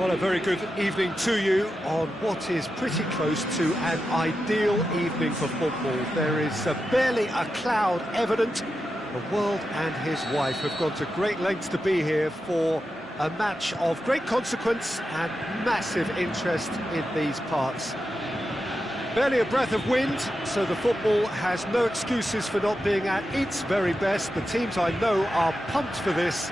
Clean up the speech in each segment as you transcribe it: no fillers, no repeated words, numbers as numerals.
Well, a very good evening to you on what is pretty close to an ideal evening for football. There is barely a cloud evident. The world and his wife have gone to great lengths to be here for a match of great consequence and massive interest in these parts. Barely a breath of wind, so the football has no excuses for not being at its very best. The teams I know are pumped for this.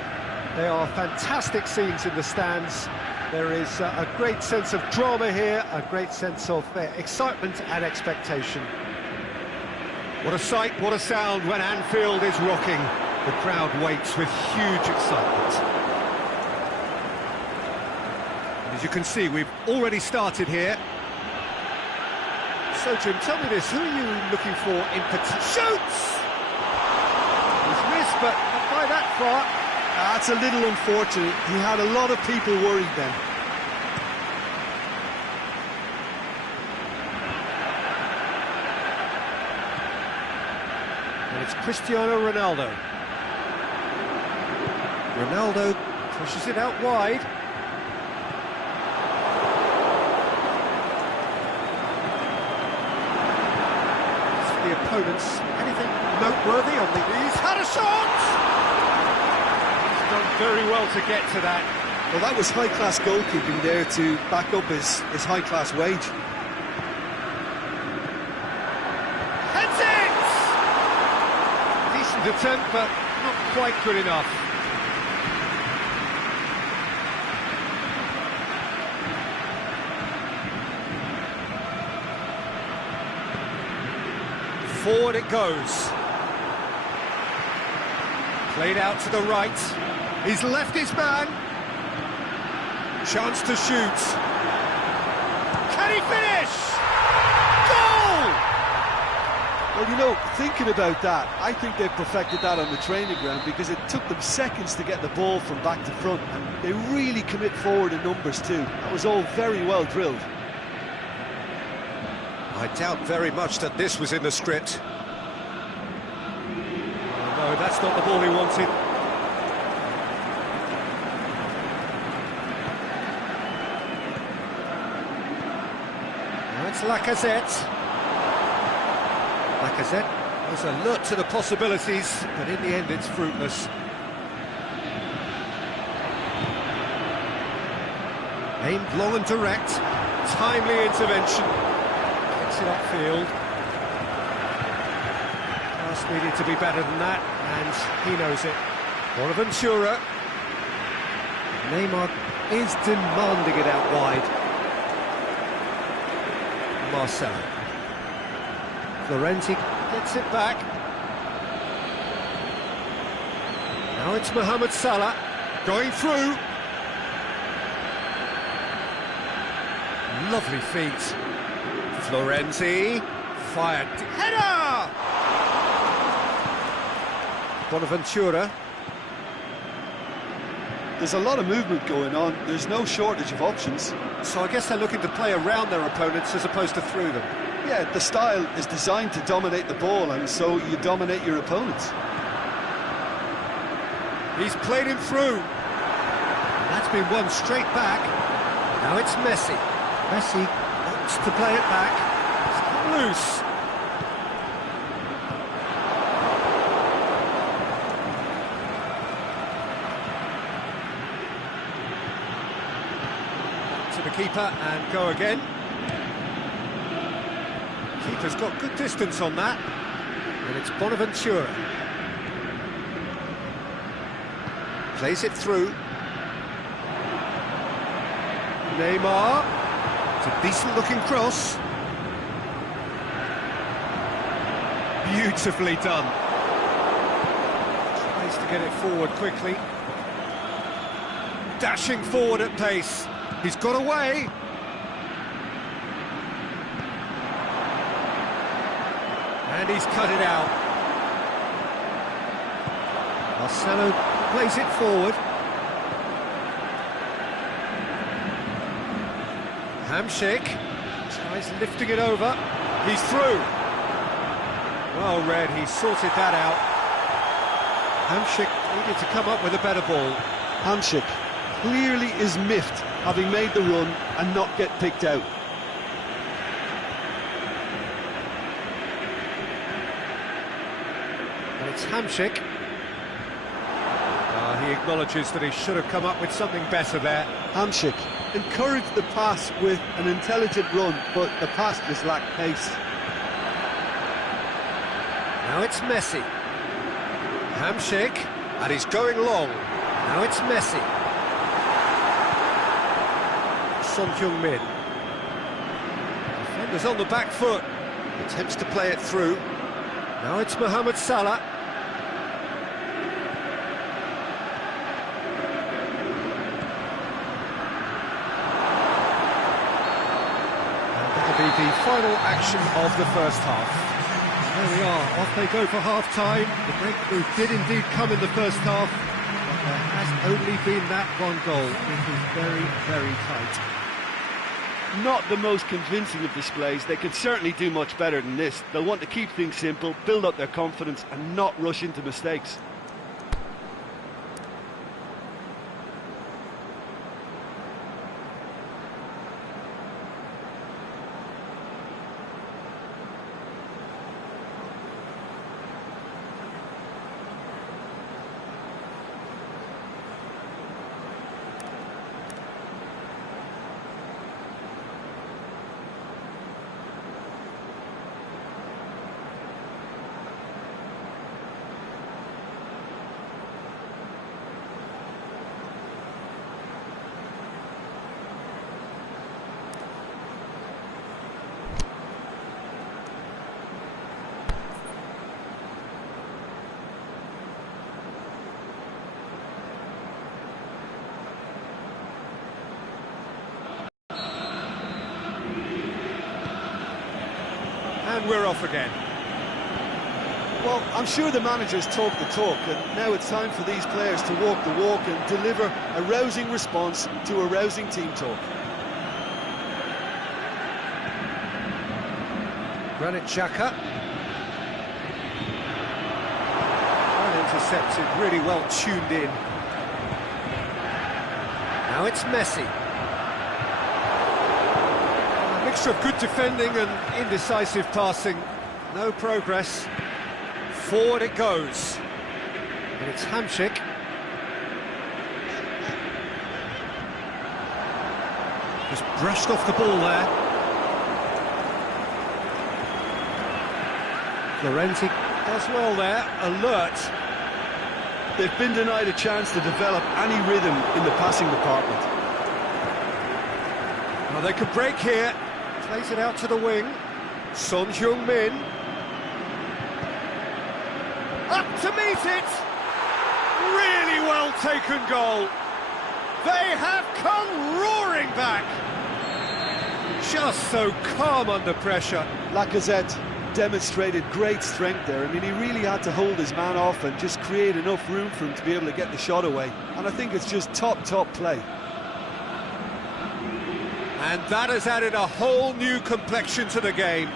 There are fantastic scenes in the stands. There is a great sense of drama here, a great sense of excitement and expectation. What a sight, what a sound when Anfield is rocking. The crowd waits with huge excitement. And as you can see, we've already started here. So, Jim, tell me this, who are you looking for in particular? Shoots! He's missed, but not by that far. That's a little unfortunate. He had a lot of people worried then. And it's Cristiano Ronaldo. Ronaldo pushes it out wide. The opponents, anything noteworthy on the... He's had a shot! Done very well to get to that. Well, that was high-class goalkeeping there to back up his high-class wage. Heads it! Decent attempt, but not quite good enough. Forward it goes. Played out to the right. He's left his man. Chance to shoot. Can he finish? Goal! Well, you know, thinking about that, I think they've perfected that on the training ground because it took them seconds to get the ball from back to front, and they really commit forward in numbers too. That was all very well drilled. I doubt very much that this was in the script. Oh, no, that's not the ball he wanted. Now it's Lacazette. Lacazette was alert to the possibilities, but in the end it's fruitless. Aimed long and direct. Timely intervention. It upfield. Pass needed to be better than that, and he knows it. Bonaventura. Neymar is demanding it out wide. Marcelo. Florenzi gets it back. Now it's Mohamed Salah going through. Lovely feet. Florenzi, fired, header! Bonaventura. There's a lot of movement going on, there's no shortage of options. So I guess they're looking to play around their opponents as opposed to through them. Yeah, the style is designed to dominate the ball, and so you dominate your opponents. He's played him through. And that's been won straight back. Now it's Messi. Messi wants to play it back. It's come loose. To the keeper and go again. Keeper's got good distance on that. And it's Bonaventura. Plays it through. Neymar. It's a decent-looking cross. Beautifully done. Tries to get it forward quickly. Dashing forward at pace. He's got away. And he's cut it out. Marcelo plays it forward. Hamsik tries lifting it over. He's through. Well read, he sorted that out. Hamsik needed to come up with a better ball. Hamsik clearly is miffed having made the run and not get picked out. And it's Hamšík. He acknowledges that he should have come up with something better there. Hamšík encouraged the pass with an intelligent run, but the pass just lacked pace. Now it's Messi. Hamšík, and he's going long. Now it's Messi. Son Heung-min. Defenders on the back foot. Attempts to play it through. Now it's Mohamed Salah. And that'll be the final action of the first half. There we are, off they go for half-time. The breakthrough did indeed come in the first half, but there has only been that one goal. It is very, very tight. Not the most convincing of displays. They could certainly do much better than this. They'll want to keep things simple, build up their confidence and not rush into mistakes. And we're off again. Well, I'm sure the managers talk the talk, and now it's time for these players to walk the walk and deliver a rousing response to a rousing team talk. Granit Xhaka. Well intercepted, really well tuned in. Now it's Messi. A mixture of good defending and indecisive passing. No progress. Forward it goes. And it's Hamšík. Just brushed off the ball there. Florenzi does well there, alert. They've been denied a chance to develop any rhythm in the passing department. Well, they could break here. Plays it out to the wing. Son Heung-min. Up to meet it! Really well taken goal. They have come roaring back. Just so calm under pressure. Lacazette demonstrated great strength there. I mean, he really had to hold his man off and just create enough room for him to be able to get the shot away. And I think it's just top play. And that has added a whole new complexion to the game.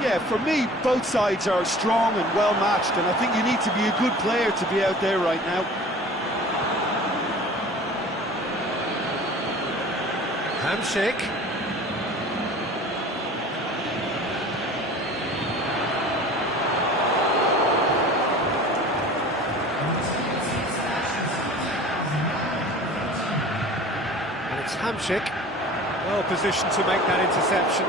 Yeah, for me, both sides are strong and well matched, and I think you need to be a good player to be out there right now. Hamšík. And it's Hamšík. Well positioned to make that interception.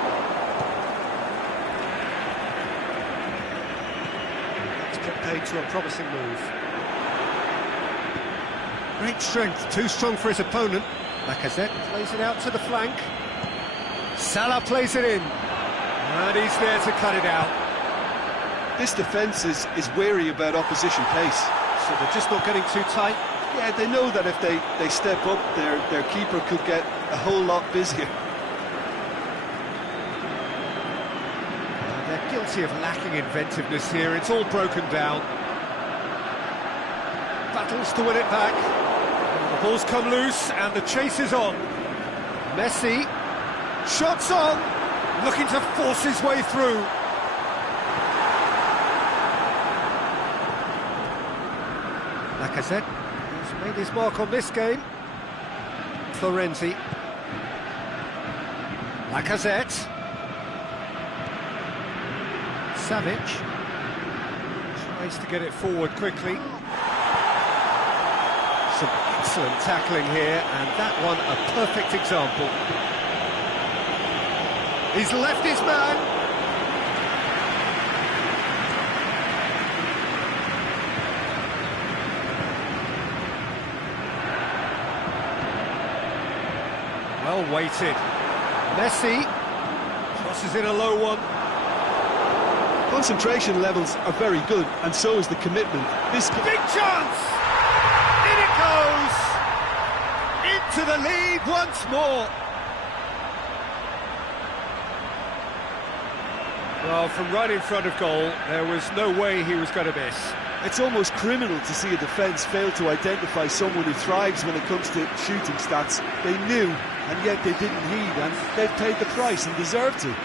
To a promising move. Great strength, too strong for his opponent. Lacazette plays it out to the flank. Salah plays it in. And he's there to cut it out. This defence is wary about opposition pace. So they're just not getting too tight. Yeah, they know that if they step up, their keeper could get a whole lot busier. Guilty of lacking inventiveness here, it's all broken down. Battles to win it back. The ball's come loose and the chase is on. Messi, shots on, looking to force his way through. Lacazette, he's made his mark on this game. Florenzi, Lacazette. Savic tries to get it forward quickly. Some excellent tackling here, and that one a perfect example. He's left his man. Well weighted. Messi crosses in a low one. Concentration levels are very good, and so is the commitment. This big chance! In it goes! Into the lead once more. Well, from right in front of goal, there was no way he was going to miss. It's almost criminal to see a defence fail to identify someone who thrives when it comes to shooting stats. They knew, and yet they didn't heed, and they've paid the price and deserve to.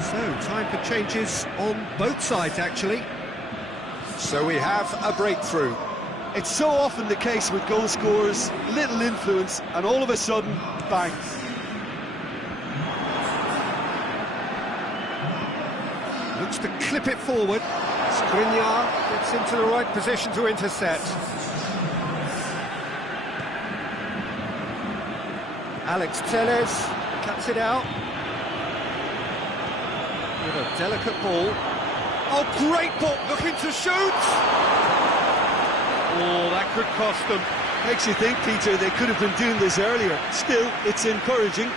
So, time for changes on both sides, actually. So we have a breakthrough. It's so often the case with goal scorers, little influence, and all of a sudden, bang. Looks to clip it forward. Skriniar gets into the right position to intercept. Alex Telles cuts it out. With a delicate ball. Oh, great ball, looking to shoot! Oh, that could cost them. Makes you think, Peter, they could have been doing this earlier. Still, it's encouraging.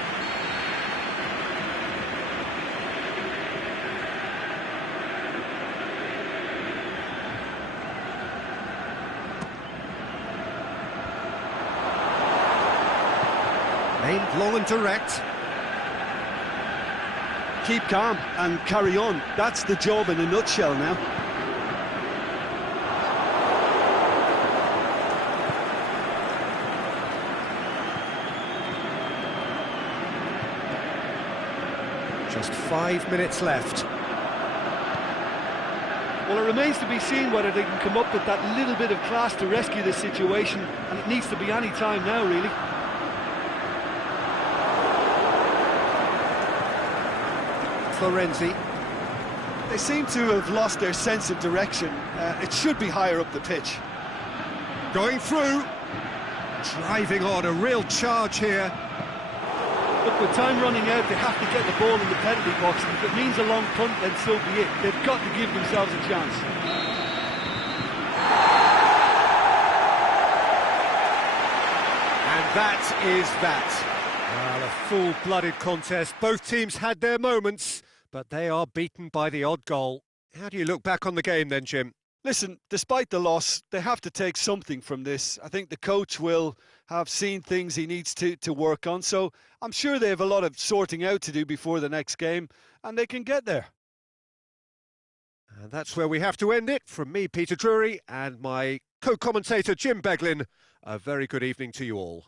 Aimed long and direct. Keep calm and carry on. That's the job in a nutshell now. Just 5 minutes left. Well, it remains to be seen whether they can come up with that little bit of class to rescue this situation, and it needs to be any time now, really. Florenzi. They seem to have lost their sense of direction. It should be higher up the pitch. Going through. Driving on, a real charge here. Look, with time running out, they have to get the ball in the penalty box. If it means a long punt, then so be it. They've got to give themselves a chance. And that is that. Well, a full-blooded contest. Both teams had their moments, but they are beaten by the odd goal. How do you look back on the game then, Jim? Listen, despite the loss, they have to take something from this. I think the coach will have seen things he needs to work on, so I'm sure they have a lot of sorting out to do before the next game, and they can get there. And that's where we have to end it. From me, Peter Drury, and my co-commentator, Jim Beglin, a very good evening to you all.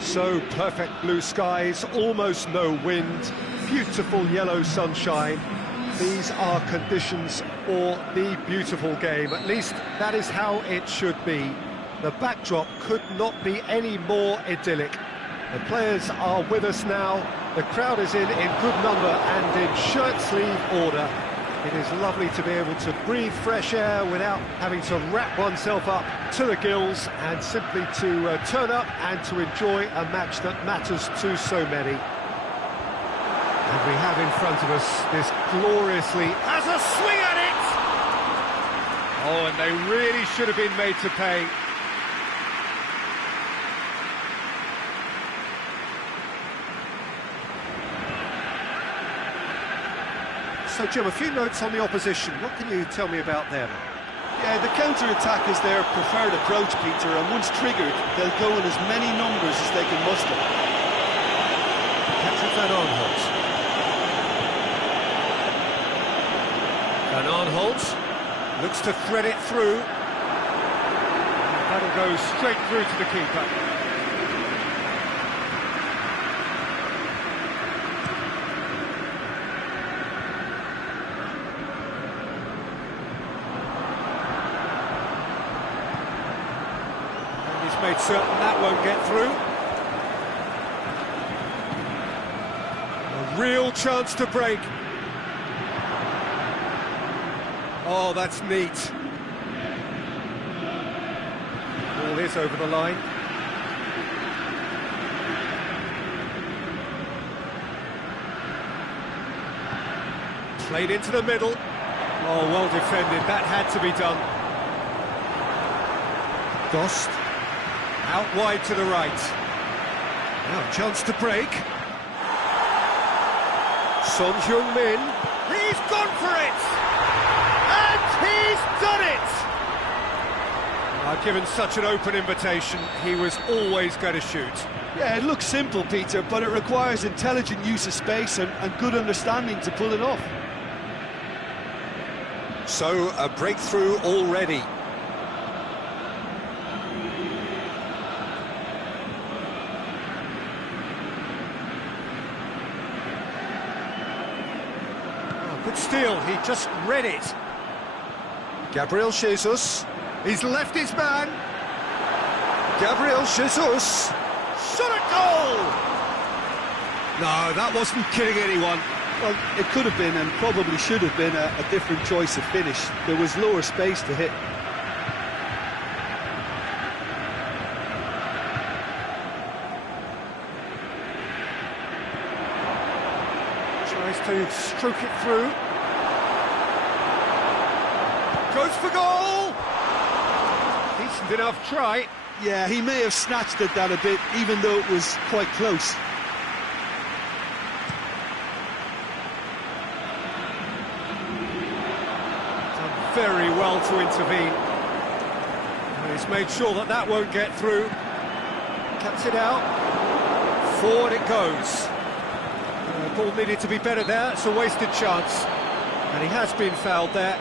So perfect blue skies, almost no wind, beautiful yellow sunshine. These are conditions for the beautiful game. At least that is how it should be. The backdrop could not be any more idyllic. The players are with us now. The crowd is in good number and in shirt-sleeve order. It is lovely to be able to breathe fresh air without having to wrap oneself up to the gills, and simply to turn up and to enjoy a match that matters to so many. And we have in front of us this gloriously has a swing at it! Oh, and they really should have been made to pay. So, Jim, a few notes on the opposition. What can you tell me about them? Yeah, the counter-attack is their preferred approach, Peter, and once triggered, they'll go in as many numbers as they can muster. Patrick Van Aanholt. Van Aanholt looks to thread it through. That'll go straight through to the keeper. Made certain that won't get through. A real chance to break. Oh, that's neat. Ball is over the line. Played into the middle. Oh, well defended. That had to be done. Dost. Out wide to the right. Now a chance to break. Son Heung-min. He's gone for it! And he's done it! Given such an open invitation, he was always going to shoot. Yeah, it looks simple, Peter, but it requires intelligent use of space and good understanding to pull it off. So, a breakthrough already. Good steal, he just read it. Gabriel Jesus, he's left his man. Gabriel Jesus, shot at goal! No, that wasn't kidding anyone. Well, it could have been, and probably should have been, a different choice of finish. There was lower space to hit. Tries to stroke it through. Goes for goal! Decent enough try. Yeah, he may have snatched at that a bit, even though it was quite close. Done very well to intervene. And he's made sure that that won't get through. Cuts it out. Forward it goes. The ball needed to be better there. It's a wasted chance. And he has been fouled there.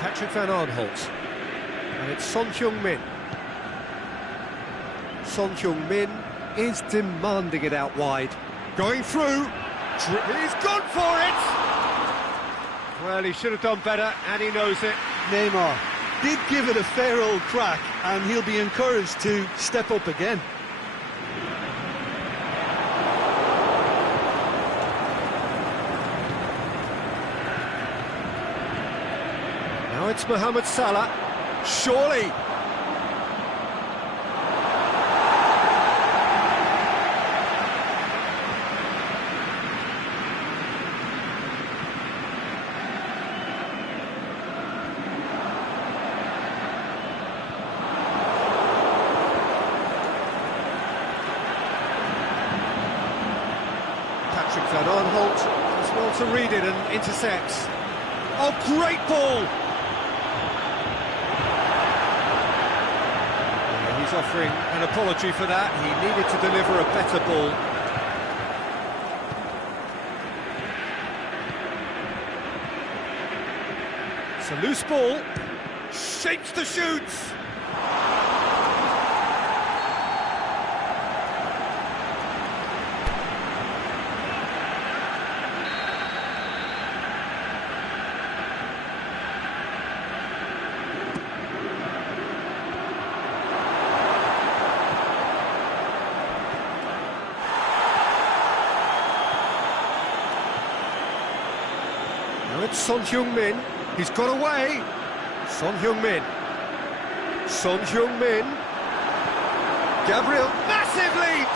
Patrick Van Aanholt, and it's Son Heung-min. Son Heung-min is demanding it out wide. Going through, he's gone for it! Well, he should have done better, and he knows it. Neymar did give it a fair old crack, and he'll be encouraged to step up again. Now it's Mohamed Salah. Surely. Patrick Van Aanholt as well to read it and intercepts. Oh, great ball! He's offering an apology for that. He needed to deliver a better ball. It's a loose ball. Shapes the shoots. Now it's Son Heung-min. He's got away. Son Heung-min. Son Heung-min. Gabriel, massive leap!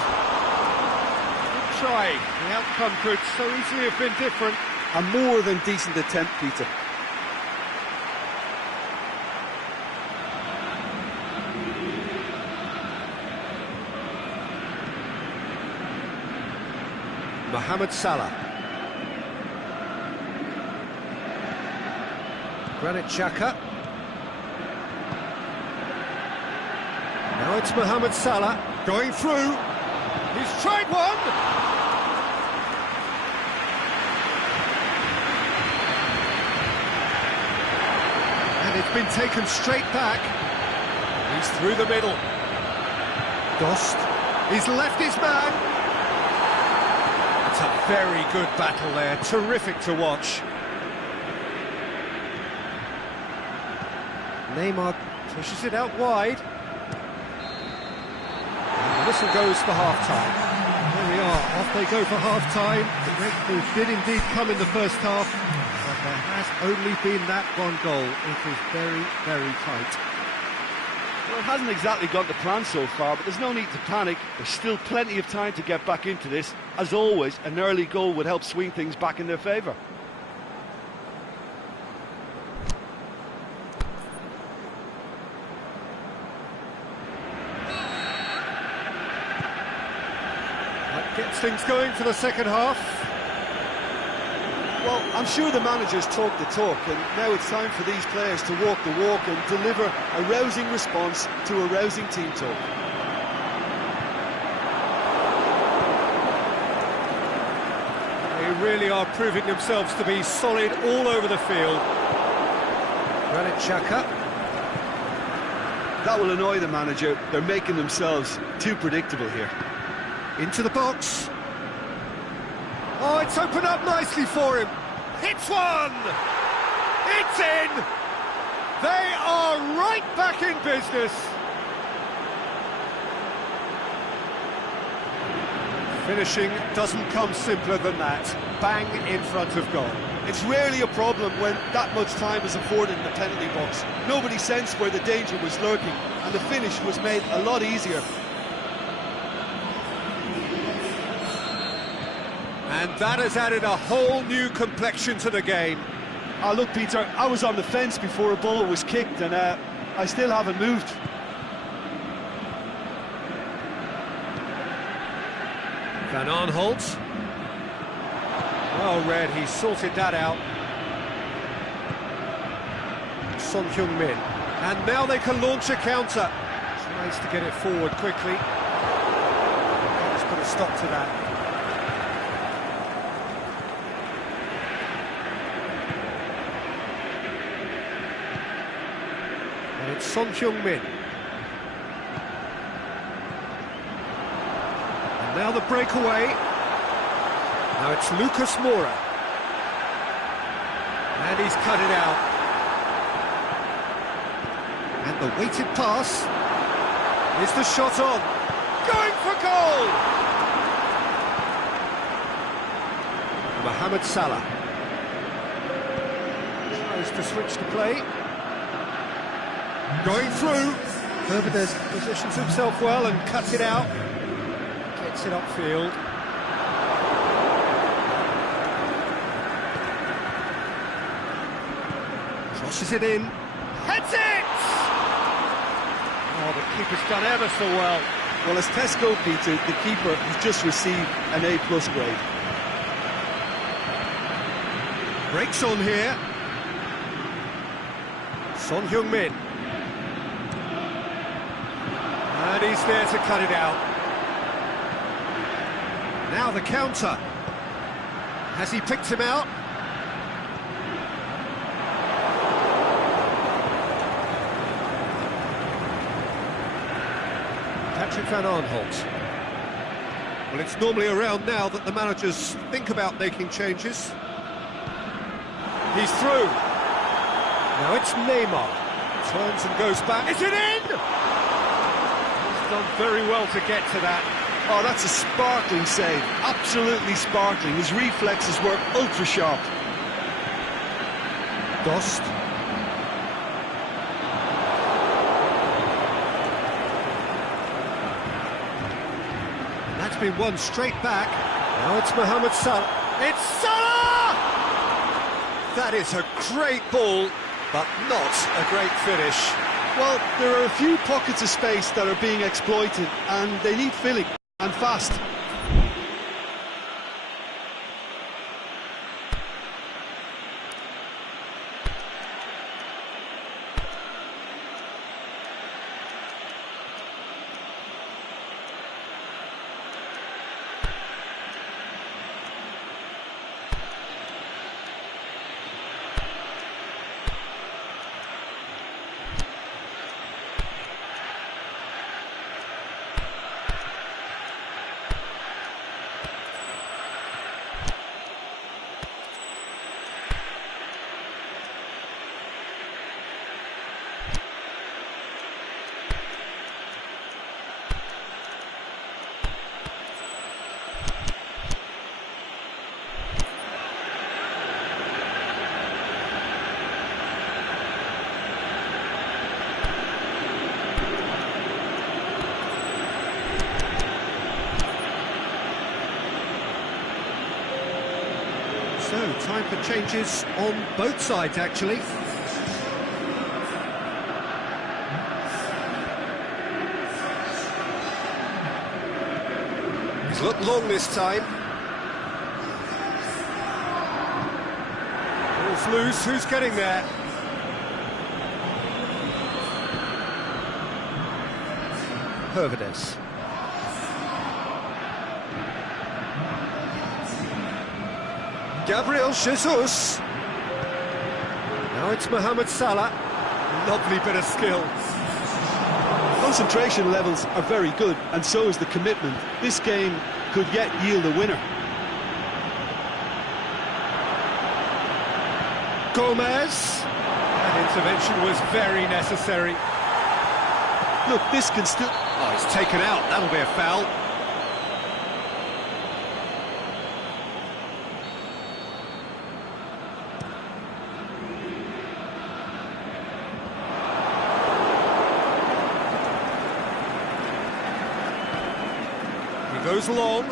Good try. The outcome could so easily have been different. A more than decent attempt, Peter. Mohamed Salah. Granit Xhaka. Now it's Mohamed Salah going through. He's tried one. And it's been taken straight back. He's through the middle. Dost. He's left his man. It's a very good battle there. Terrific to watch. Neymar pushes it out wide. And the whistle goes for half-time. There we are, off they go for half-time. The breakthrough did indeed come in the first half, but there has only been that one goal. It is very, very tight. Well, it hasn't exactly gone to plan so far, but there's no need to panic. There's still plenty of time to get back into this. As always, an early goal would help swing things back in their favour. Gets things going for the second half. Well, I'm sure the manager's talked the talk, and now it's time for these players to walk the walk and deliver a rousing response to a rousing team talk. They really are proving themselves to be solid all over the field. Granit Xhaka. That will annoy the manager. They're making themselves too predictable here. Into the box. Oh, it's opened up nicely for him. Hits one! It's in! They are right back in business. Finishing doesn't come simpler than that. Bang in front of goal. It's rarely a problem when that much time is afforded in the penalty box. Nobody sensed where the danger was lurking, and the finish was made a lot easier. And that has added a whole new complexion to the game. Look, Peter, I was on the fence before a ball was kicked, and I still haven't moved. Van Aanholt. Well read, he sorted that out. Son Heung-min. And now they can launch a counter. Tries to get it forward quickly. Let's put a stop to that. And it's Son Heung-min. And now the breakaway. Now it's Lucas Moura. And he's cut it out. And the weighted pass. Is the shot on? Going for goal! Mohamed Salah. Tries to switch the play. Going through. Fernandes positions himself well and cuts it out. Gets it upfield. Crosses it in. Heads it! Oh, the keeper's done ever so well. Well, as Tesco, Peter, the keeper has just received an A+ grade. Breaks on here. Son Heung-min. And he's there to cut it out. Now the counter. Has he picked him out? Patrick van Aanholt. Well, it's normally around now that the managers think about making changes. He's through. Now it's Neymar. Turns and goes back. Is it in? He's done very well to get to that. Oh, that's a sparkling save. Absolutely sparkling. His reflexes were ultra sharp. Dost. That's been won straight back. Now it's Mohamed Salah. It's Salah! That is a great ball, but not a great finish. Well, there are a few pockets of space that are being exploited, and they need filling, and fast. So, time for changes on both sides, actually. He's looked long this time. Ball's loose, who's getting there? Hervedes. Gabriel Jesus. Now it's Mohamed Salah. Lovely bit of skill. Concentration levels are very good, and so is the commitment. This game could yet yield a winner. Gomez. That intervention was very necessary. Look, this can still... Oh, it's taken out. That'll be a foul. Goes long.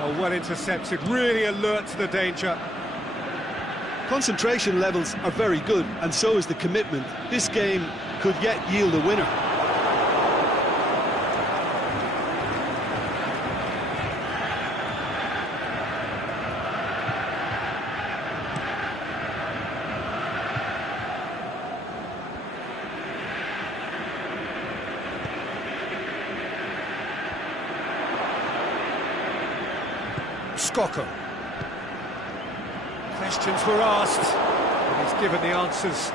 Oh, well intercepted, really alert to the danger. Concentration levels are very good, and so is the commitment. This game could yet yield a winner. Skoko. Questions were asked, and he's given the answers.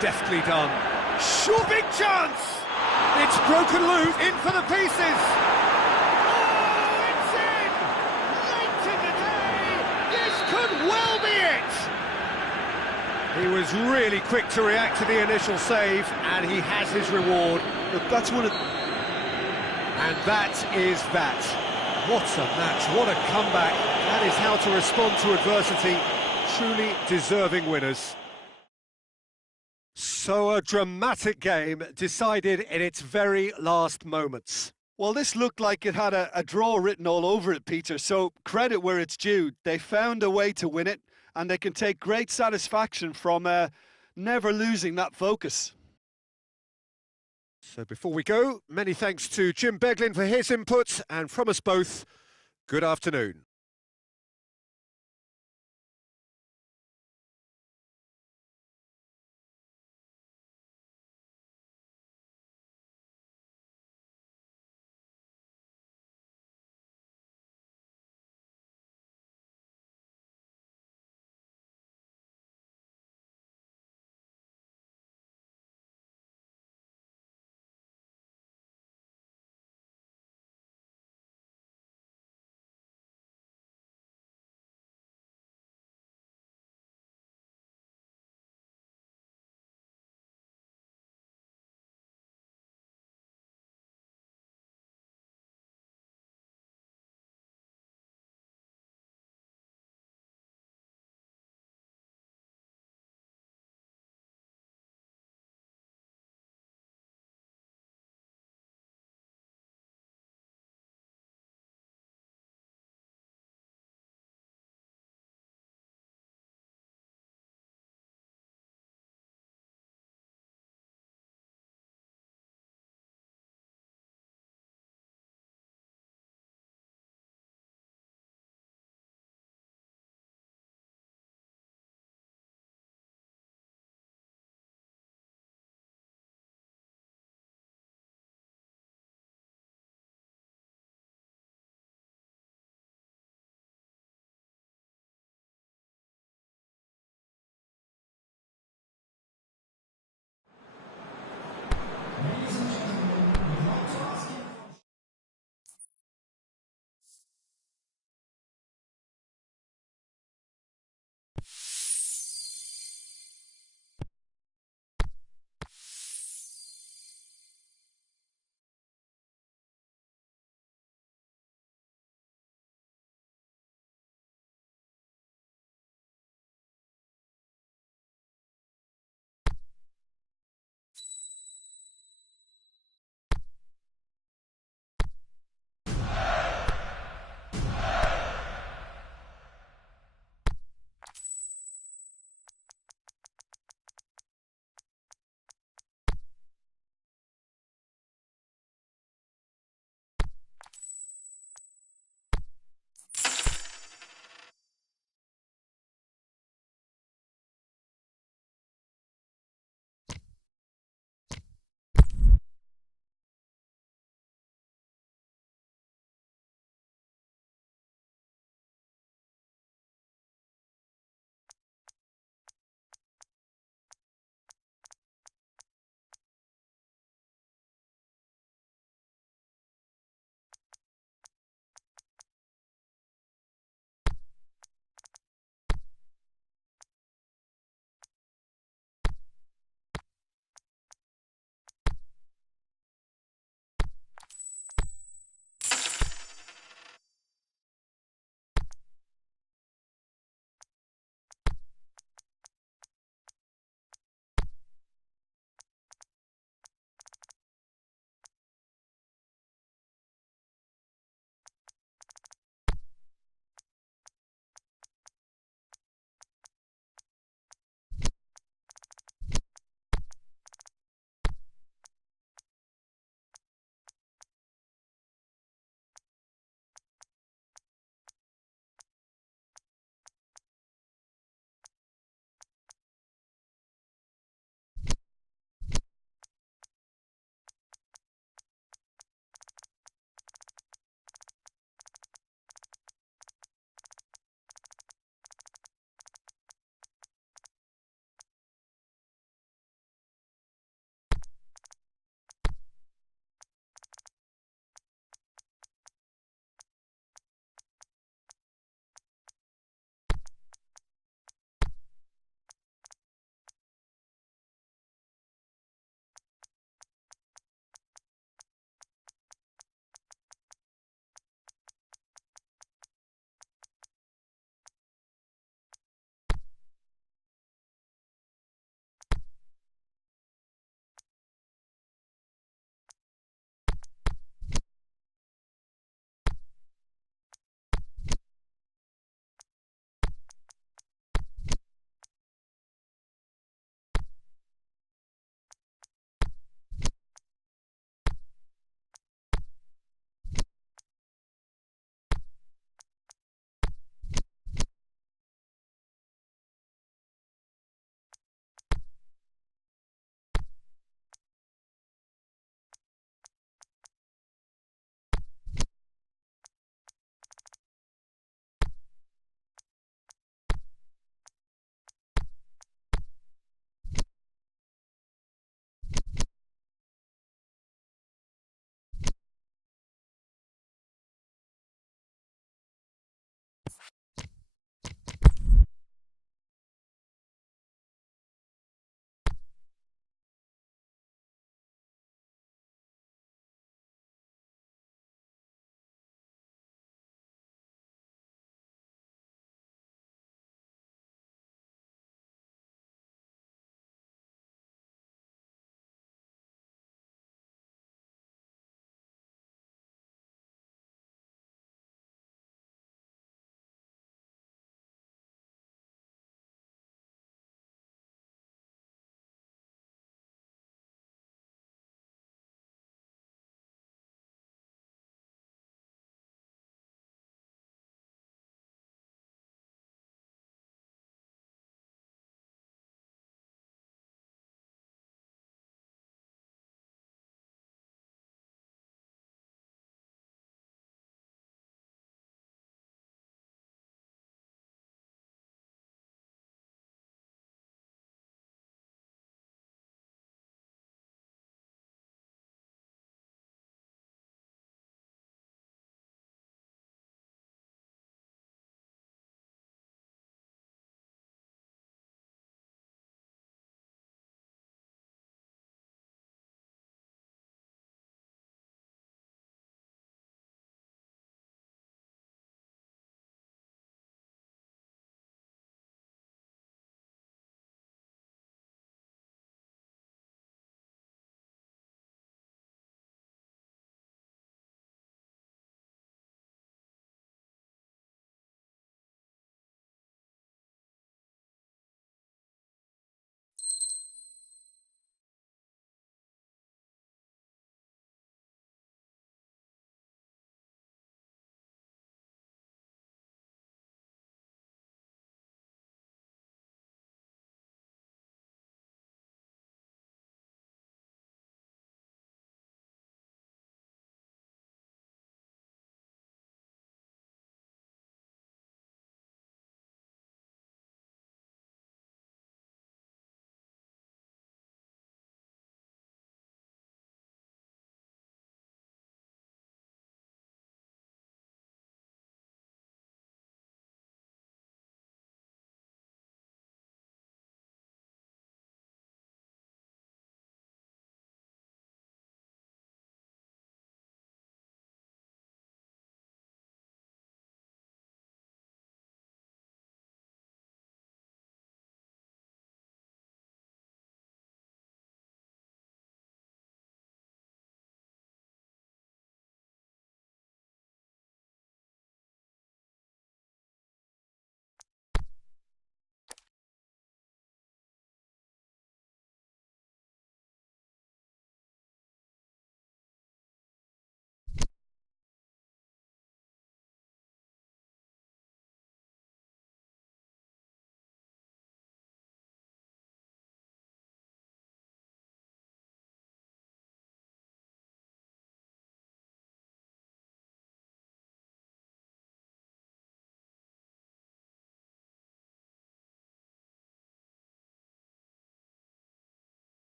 Deftly done. Sure, big chance! It's broken loose, in for the pieces! Oh, it's in! Late in the day! This could well be it! He was really quick to react to the initial save, and he has his reward. Look, that's one of... And that is that. What a match, what a comeback. That is how to respond to adversity. Truly deserving winners. So a dramatic game decided in its very last moments. Well, this looked like it had a draw written all over it, Peter, so credit where it's due. They found a way to win it, and they can take great satisfaction from never losing that focus. So before we go, many thanks to Jim Beglin for his input, and from us both, good afternoon.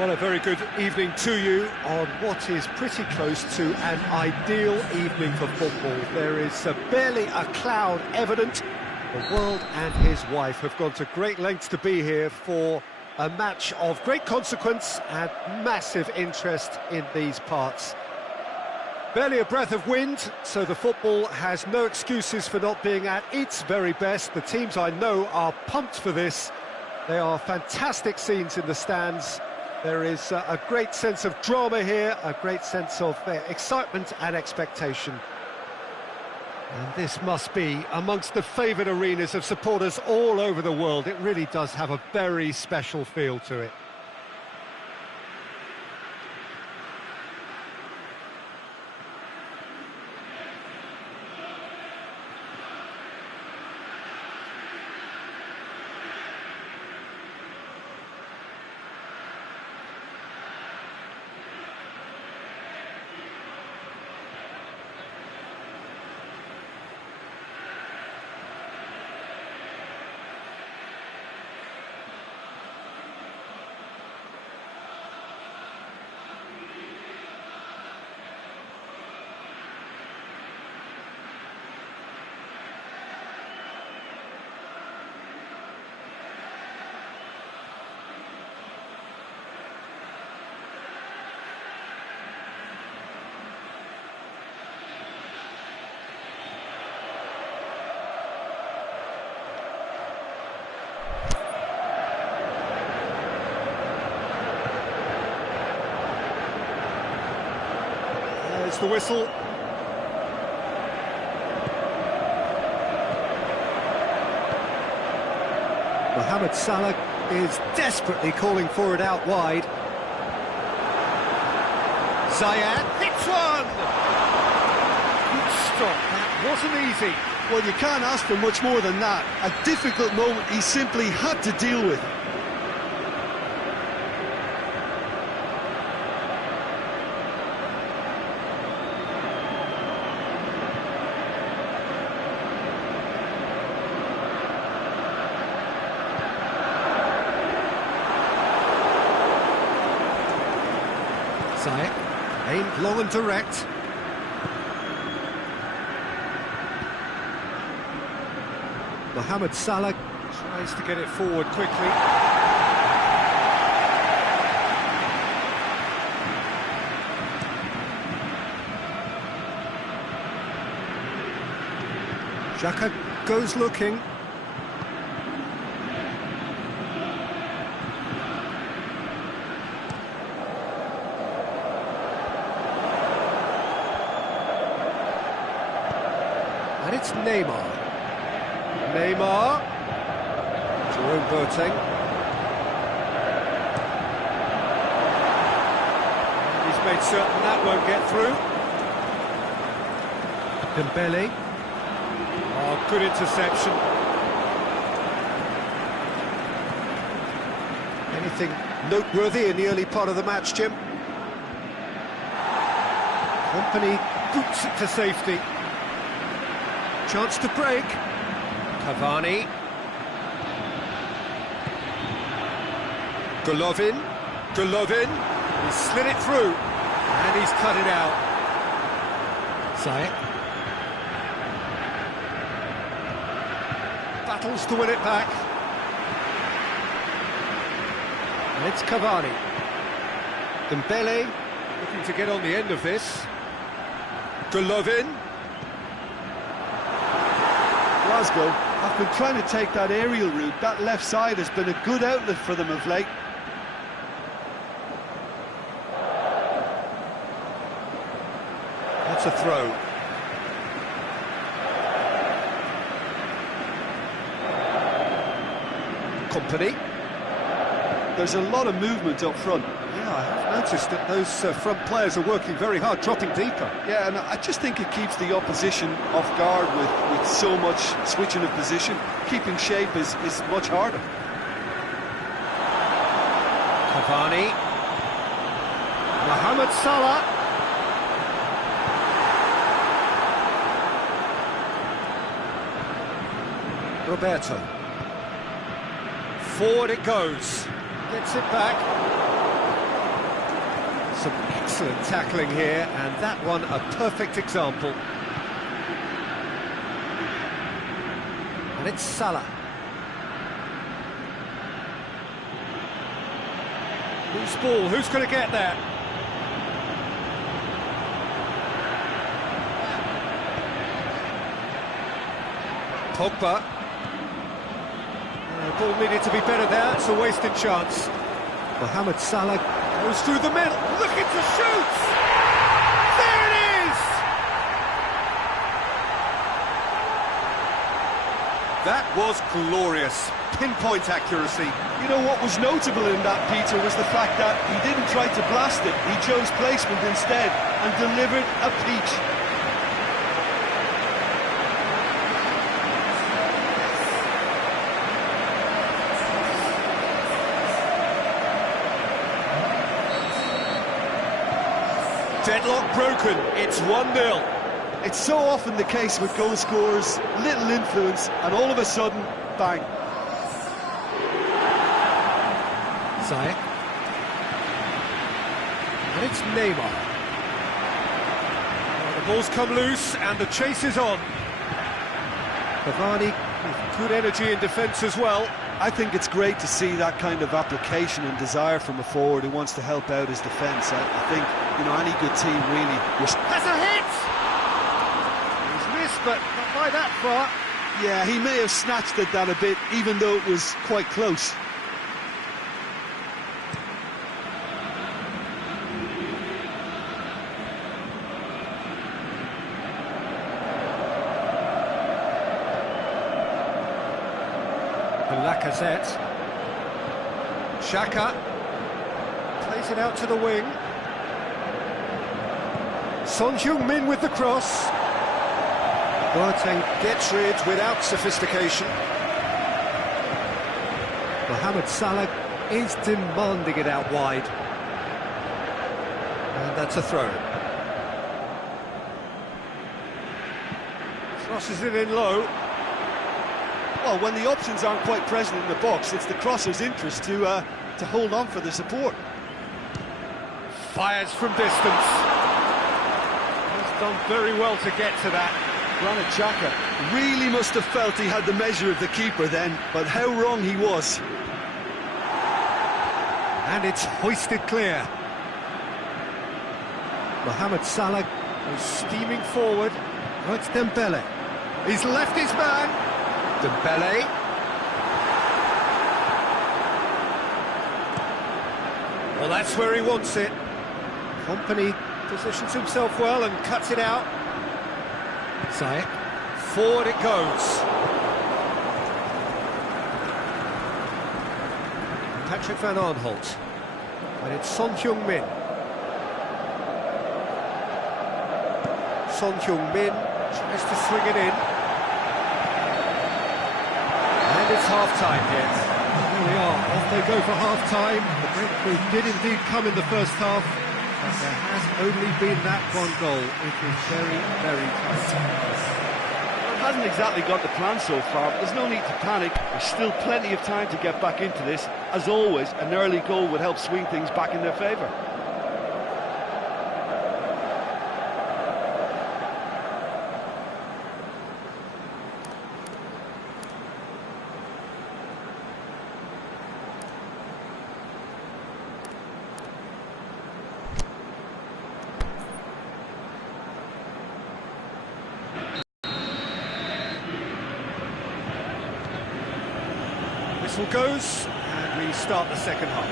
Well, a very good evening to you on what is pretty close to an ideal evening for football. There is barely a cloud evident. The world and his wife have gone to great lengths to be here for a match of great consequence and massive interest in these parts. Barely a breath of wind, so the football has no excuses for not being at its very best. The teams I know are pumped for this. They are fantastic scenes in the stands. There is a great sense of drama here, a great sense of excitement and expectation. And this must be amongst the favoured arenas of supporters all over the world. It really does have a very special feel to it. There's the whistle. Mohamed Salah is desperately calling for it out wide. Zayed hits one! Good stop, that wasn't easy. Well, you can't ask for much more than that. A difficult moment he simply had to deal with. Zayed, aimed long and direct. Mohamed Salah tries to get it forward quickly. Xhaka goes looking. And it's Neymar. Neymar. Jerome Boateng. And he's made certain that won't get through. Dembele. Oh, good interception. Anything noteworthy in the early part of the match, Jim? Company boots it to safety. Chance to break. Cavani. Golovin. He's slid it through. And he's cut it out. Zayed. Battles to win it back. And it's Cavani. Dembele looking to get on the end of this. Golovin. Glasgow have been trying to take that aerial route. That left side has been a good outlet for them of late. That's a throw. Company. There's a lot of movement up front. Yeah, I have noticed that those front players are working very hard, dropping deeper. Yeah, and I just think it keeps the opposition off guard with so much switching of position. Keeping shape is much harder. Cavani. Mohamed Salah. Roberto. Forward it goes. Gets it back. Some excellent tackling here, and that one a perfect example. And it's Salah. Loose ball, who's going to get there? Pogba. Ball needed to be better there, it's a wasted chance. Mohamed Salah goes through the middle, looking to shoot! There it is! That was glorious, pinpoint accuracy. You know what was notable in that, Peter, was the fact that he didn't try to blast it, he chose placement instead and delivered a peach. Deadlock broken, it's 1-0. It's so often the case with goal scorers, little influence, and all of a sudden, bang. Ziyech. And it's Neymar. Well, the ball's come loose, and the chase is on. Cavani with good energy in defence as well. I think it's great to see that kind of application and desire from a forward who wants to help out his defence. I think, you know, any good team really... Has a hit! He's missed, but not by that far. Yeah, he may have snatched at that a bit, even though it was quite close. Lacazette. Xhaka plays it out to the wing. Son Heung-min with the cross. Boateng gets rid without sophistication. Mohamed Salah is demanding it out wide. And that's a throw. Crosses it in low. Well, when the options aren't quite present in the box, it's the crosser's interest to hold on for the support. Fires from distance. He's done very well to get to that. Granit Xhaka really must have felt he had the measure of the keeper then, but how wrong he was. And it's hoisted clear. Mohamed Salah is steaming forward. Oh, it's Dembele. He's left his man. Dembele. Well, that's where he wants it. Company positions himself well and cuts it out. Ziyech. Forward it goes. Patrick Van Aanholt. And it's Son Heung-min. Son Heung-min tries to swing it in. And it's half-time here. Here we are, off they go for half-time. The breakthrough did indeed come in the first half, but there has only been that one goal. It is very, very tight. It hasn't exactly got the plan so far, but there's no need to panic. There's still plenty of time to get back into this. As always, an early goal would help swing things back in their favour. Whistle goes, and we start the second half.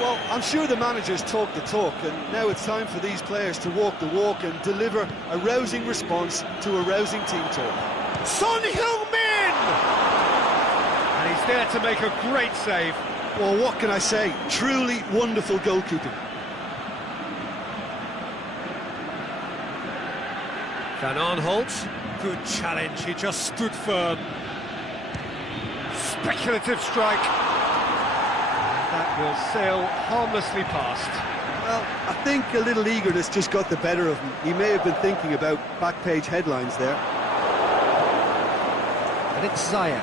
Well, I'm sure the managers talk the talk, and now it's time for these players to walk the walk and deliver a rousing response to a rousing team talk. Son Heung-min! And he's there to make a great save. Well, what can I say? Truly wonderful goalkeeping. Van Aanholt, good challenge, he just stood firm. Speculative strike. That will sail harmlessly past. Well, I think a little eagerness just got the better of him. He may have been thinking about back-page headlines there. And it's Ziyech.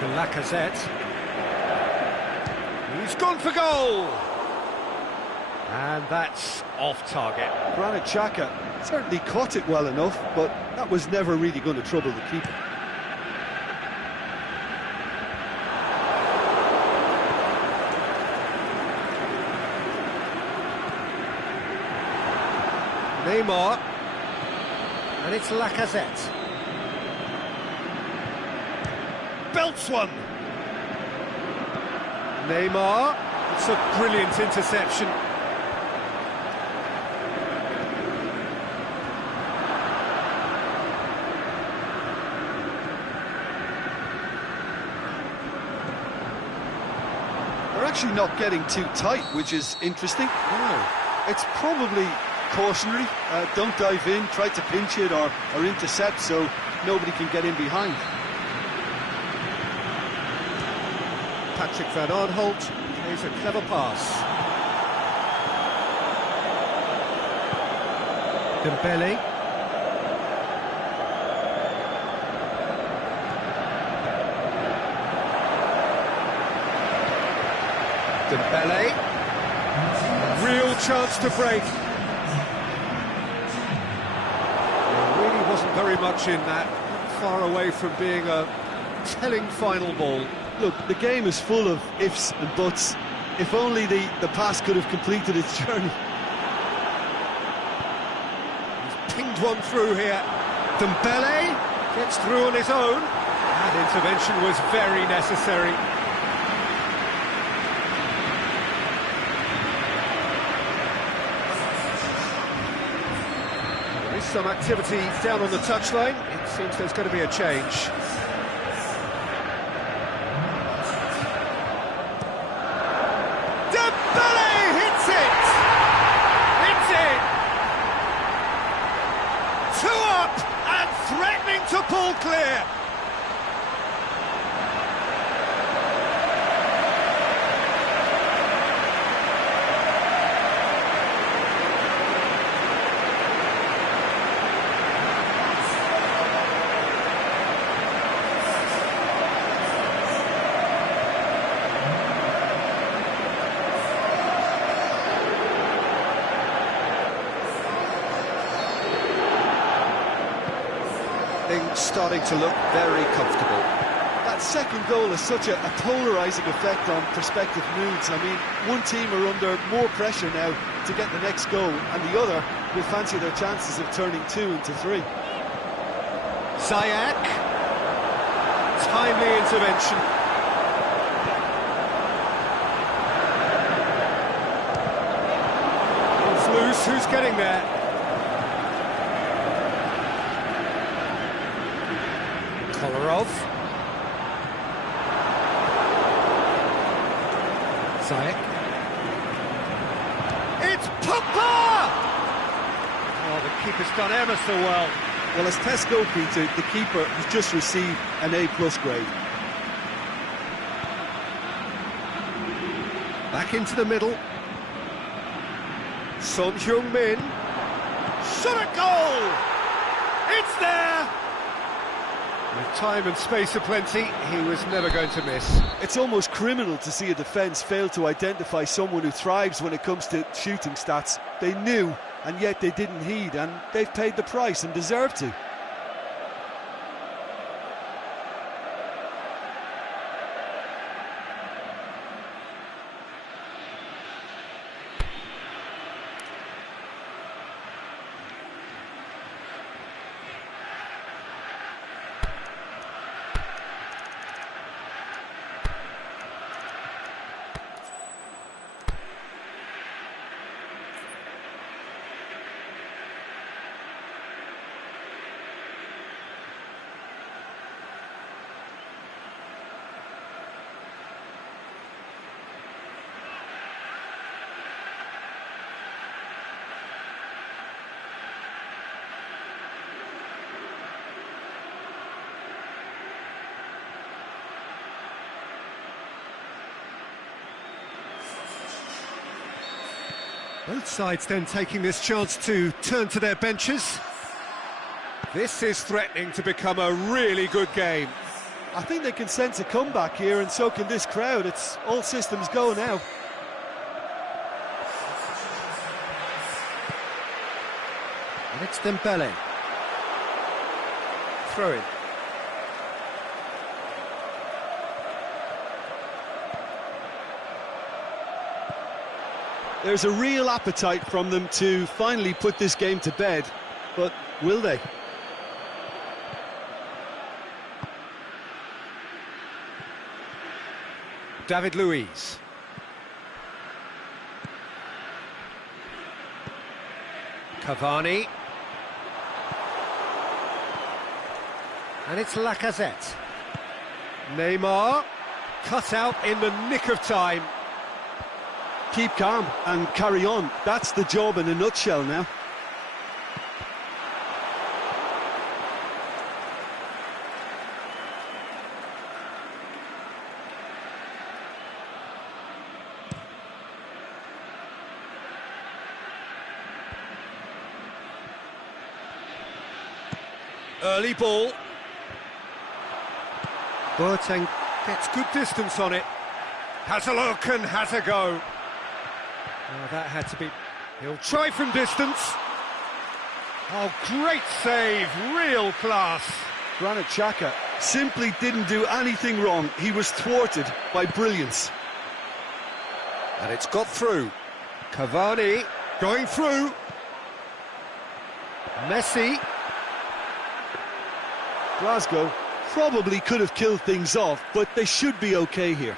The Lacazette. He's gone for goal! And that's off target. Granit Xhaka certainly caught it well enough, but that was never really going to trouble the keeper. Neymar, and it's Lacazette. Belts one. Neymar, it's a brilliant interception. They're actually not getting too tight, which is interesting. No. It's probably cautionary. Don't dive in, try to pinch it or intercept so nobody can get in behind. Patrick Van Aanholt plays a clever pass. Dembele. Dembele. Real chance to break. There really wasn't very much in that. Far away from being a telling final ball. Look, the game is full of ifs and buts. If only the pass could have completed its journey. He's pinged one through here. Dembele gets through on his own. That intervention was very necessary. There is some activity down on the touchline. It seems there's going to be a change. To pull clear. Things starting to look very comfortable. That second goal has such a polarising effect on prospective moods. I mean, one team are under more pressure now to get the next goal, and the other will fancy their chances of turning 2 into 3. Ziyech. Timely intervention. It's loose, who's getting there? Kolarov. Ziyech. It's Pogba! Oh, the keeper's done ever so well. Well, as tests go, Peter, the keeper has just received an A+ grade. Back into the middle. Son Heung-min. Shot a goal! It's there! With time and space aplenty, he was never going to miss. It's almost criminal to see a defence fail to identify someone who thrives when it comes to shooting stats. They knew, and yet they didn't heed, and they've paid the price and deserve to. Both sides then taking this chance to turn to their benches. This is threatening to become a really good game. I think they can sense a comeback here, and so can this crowd. It's all systems go now. And it's Dembele. Throw in. There's a real appetite from them to finally put this game to bed, but will they? David Luiz. Cavani. And it's Lacazette. Neymar. Cut out in the nick of time. Keep calm and carry on. That's the job in a nutshell now. Early ball. Boateng gets good distance on it. Has a look and has a go. Oh, that had to be... He'll try from distance. Oh, great save, real class. Granit Xhaka simply didn't do anything wrong. He was thwarted by brilliance. And it's got through. Cavani going through. Messi. Glasgow probably could have killed things off, but they should be okay here.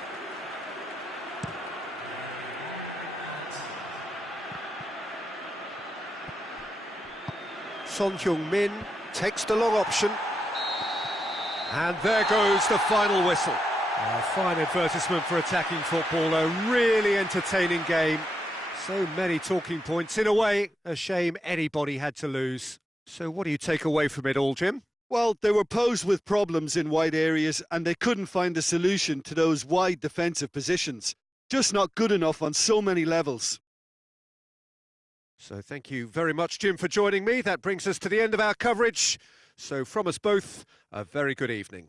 Son Heung-min takes the long option. And there goes the final whistle. A fine advertisement for attacking football, a really entertaining game. So many talking points. In a way, a shame anybody had to lose. So what do you take away from it all, Jim? Well, they were posed with problems in wide areas and they couldn't find a solution to those wide defensive positions. Just not good enough on so many levels. So thank you very much, Jim, for joining me. That brings us to the end of our coverage. So from us both, a very good evening.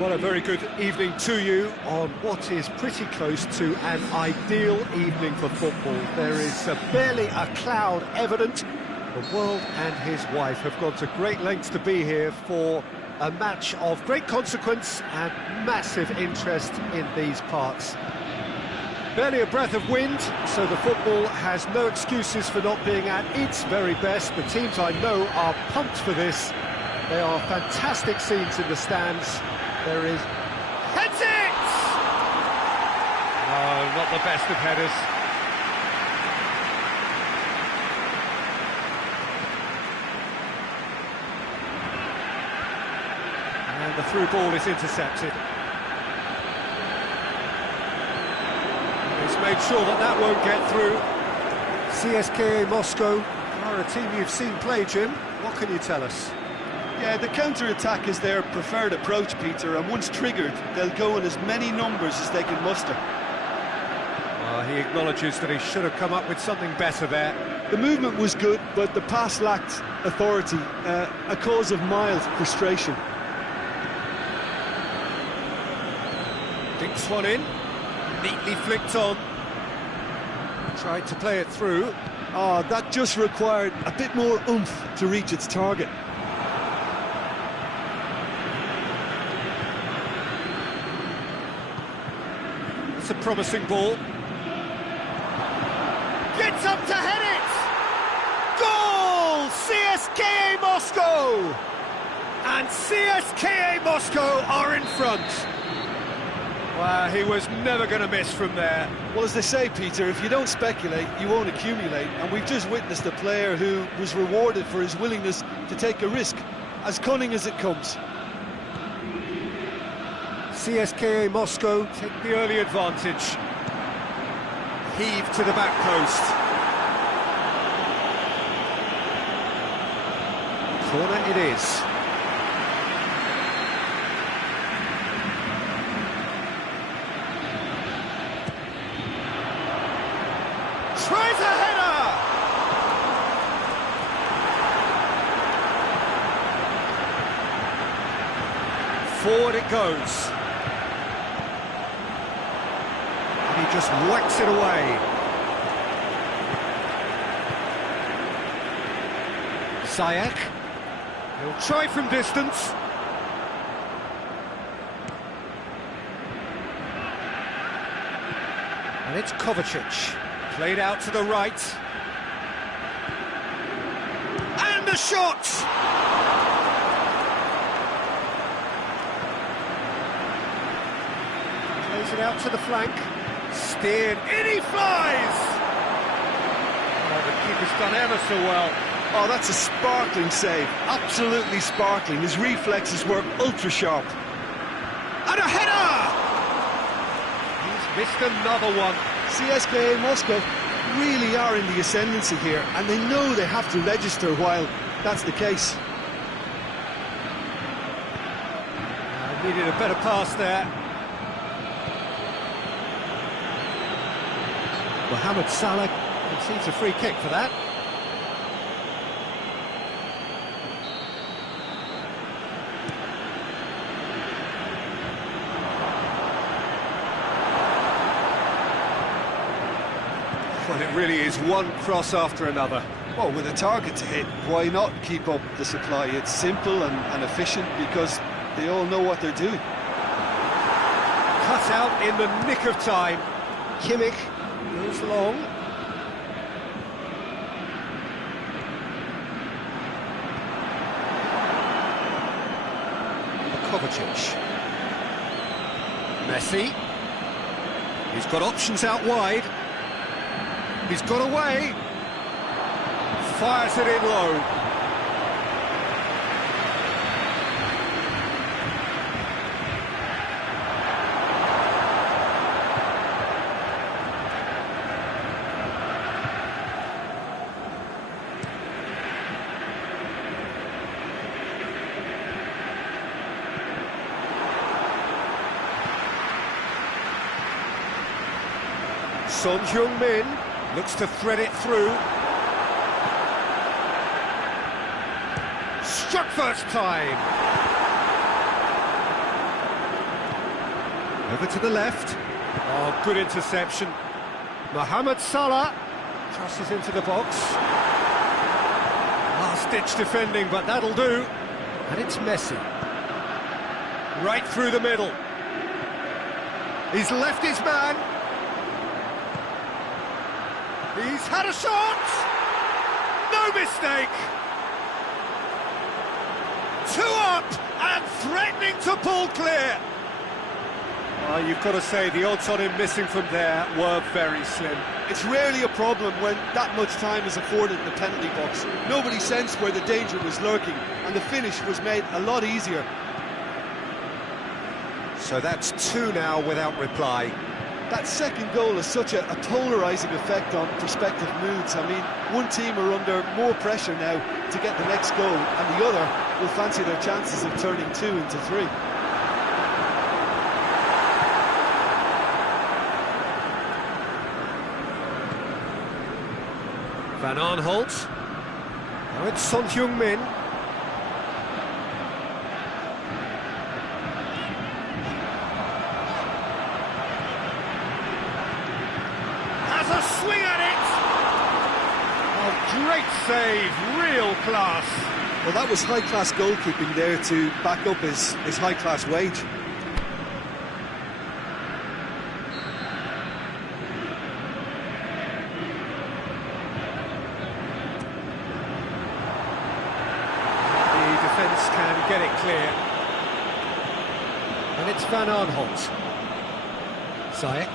Well, a very good evening to you on what is pretty close to an ideal evening for football. There is barely a cloud evident. The world and his wife have gone to great lengths to be here for a match of great consequence and massive interest in these parts. Barely a breath of wind, so the football has no excuses for not being at its very best. The teams I know are pumped for this. They are fantastic scenes in the stands. There is... Heads it! No, not the best of headers. And the through ball is intercepted. He's made sure that that won't get through. CSKA Moscow are a team you've seen play, Jim. What can you tell us? Yeah, the counter-attack is their preferred approach, Peter, and once triggered, they'll go in as many numbers as they can muster. He acknowledges that he should have come up with something better there. The movement was good, but the pass lacked authority, a cause of mild frustration. Dinks one in, neatly flicked on. Tried to play it through. Oh, that just required a bit more oomph to reach its target. It's a promising ball. Gets up to head it! Goal! CSKA Moscow! And CSKA Moscow are in front. Wow, he was never going to miss from there. Well, as they say, Peter, if you don't speculate, you won't accumulate. And we've just witnessed a player who was rewarded for his willingness to take a risk, as cunning as it comes. CSKA Moscow take the early advantage. Heave to the back post. Corner it is. Tries a header! Forward it goes. He just whacks it away. Ziyech. He'll try from distance. And it's Kovacic. Played out to the right. And a shot! Plays it out to the flank. Steered, in he flies! Oh, the keeper's done ever so well. Oh, that's a sparkling save, absolutely sparkling. His reflexes were ultra-sharp. And a header! He's missed another one. CSKA Moscow really are in the ascendancy here, and they know they have to register while that's the case. Needed a better pass there. Mohamed Salah concedes a free kick for that. Well, it really is one cross after another. Well, with a target to hit, why not keep up the supply? It's simple and efficient because they all know what they're doing. Cut out in the nick of time. Kimmich goes long. Kovacic. Messi. He's got options out wide. He's got away. Fires it in low. Son Heung-min looks to thread it through. Struck first time. Over to the left. Oh, good interception. Mohamed Salah crosses into the box. Last-ditch defending, but that'll do. And it's Messi. Right through the middle. He's left his man. He's had a shot! No mistake! 2 up and threatening to pull clear. You've got to say, the odds on him missing from there were very slim. It's rarely a problem when that much time is afforded in the penalty box. Nobody sensed where the danger was lurking, and the finish was made a lot easier. So that's 2 now without reply. That second goal has such a polarising effect on prospective moods. I mean, one team are under more pressure now to get the next goal, and the other will fancy their chances of turning 2 into 3. Van Aanholt. Now it's Son Heung-min. Has a swing at it! Oh, great save, real class. Well, that was high-class goalkeeping there to back up his high-class wage. Can get it clear. And it's Van Aanholt. Ziyech.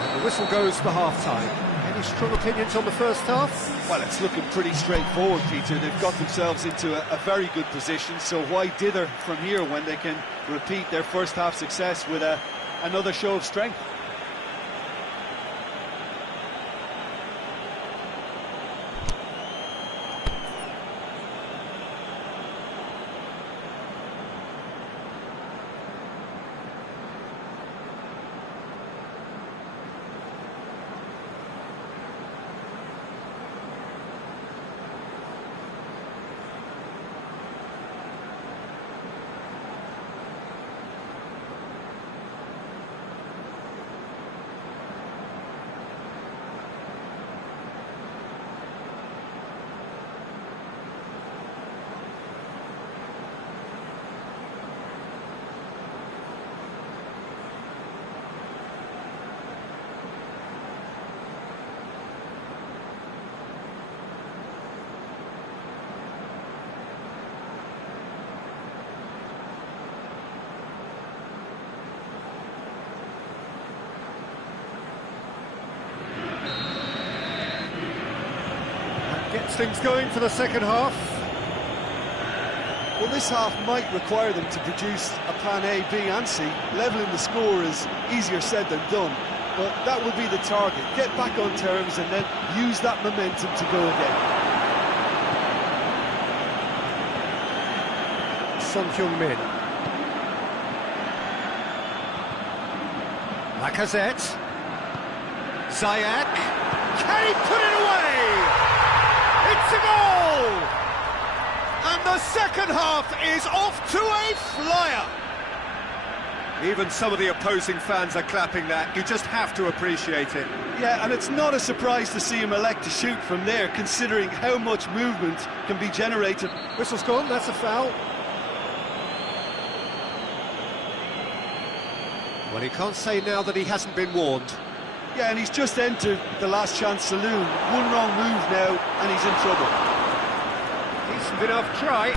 And the whistle goes for half-time. Any strong opinions on the first half? Well, it's looking pretty straightforward, Peter. They've got themselves into a very good position, so why dither from here when they can repeat their first half success with another show of strength? Gets things going for the second half. Well, this half might require them to produce a plan A, B and C. Levelling the score is easier said than done, but that would be the target. Get back on terms and then use that momentum to go again. Son Heung-min. Lacazette. Ziyech. Can he put it away? It's a goal! And the second half is off to a flyer! Even some of the opposing fans are clapping that. You just have to appreciate it. Yeah, and it's not a surprise to see him elect to shoot from there, considering how much movement can be generated. Whistle's gone, that's a foul. Well, he can't say now that he hasn't been warned. Yeah, and he's just entered the last chance saloon. One wrong move now, and he's in trouble. Decent enough try.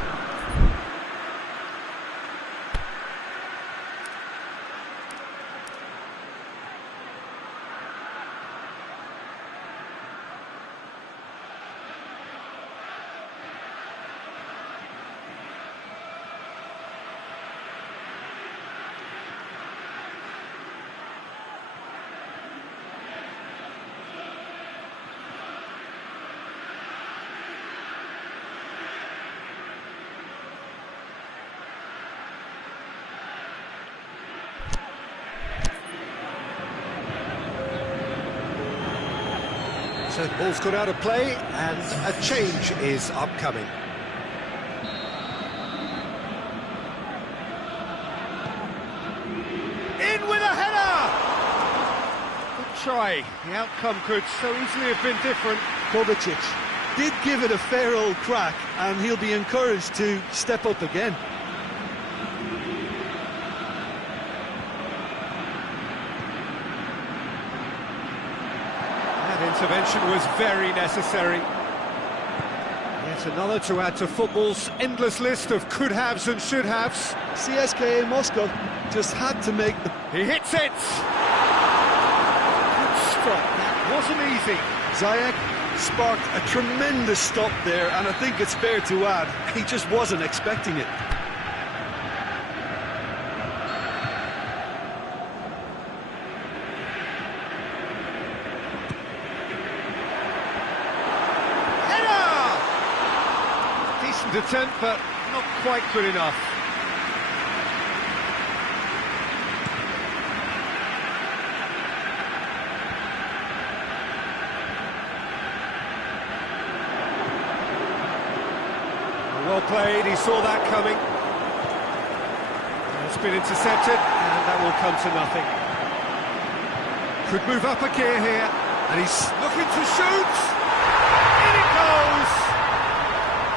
So the ball's gone out of play, and a change is upcoming. try. The outcome could so easily have been different. Kovacic did give it a fair old crack, and he'll be encouraged to step up again. That intervention was very necessary. Yet another to add to football's endless list of could-haves and should-haves. CSKA Moscow just had to make the... He hits it! Good stop, that wasn't easy. Ziyech sparked a tremendous stop there, and I think it's fair to add, he just wasn't expecting it. Header! Decent attempt, but not quite good enough. Well played, he saw that coming. It's been intercepted, and that will come to nothing. Could move up a gear here, and he's looking to shoot! In it goes!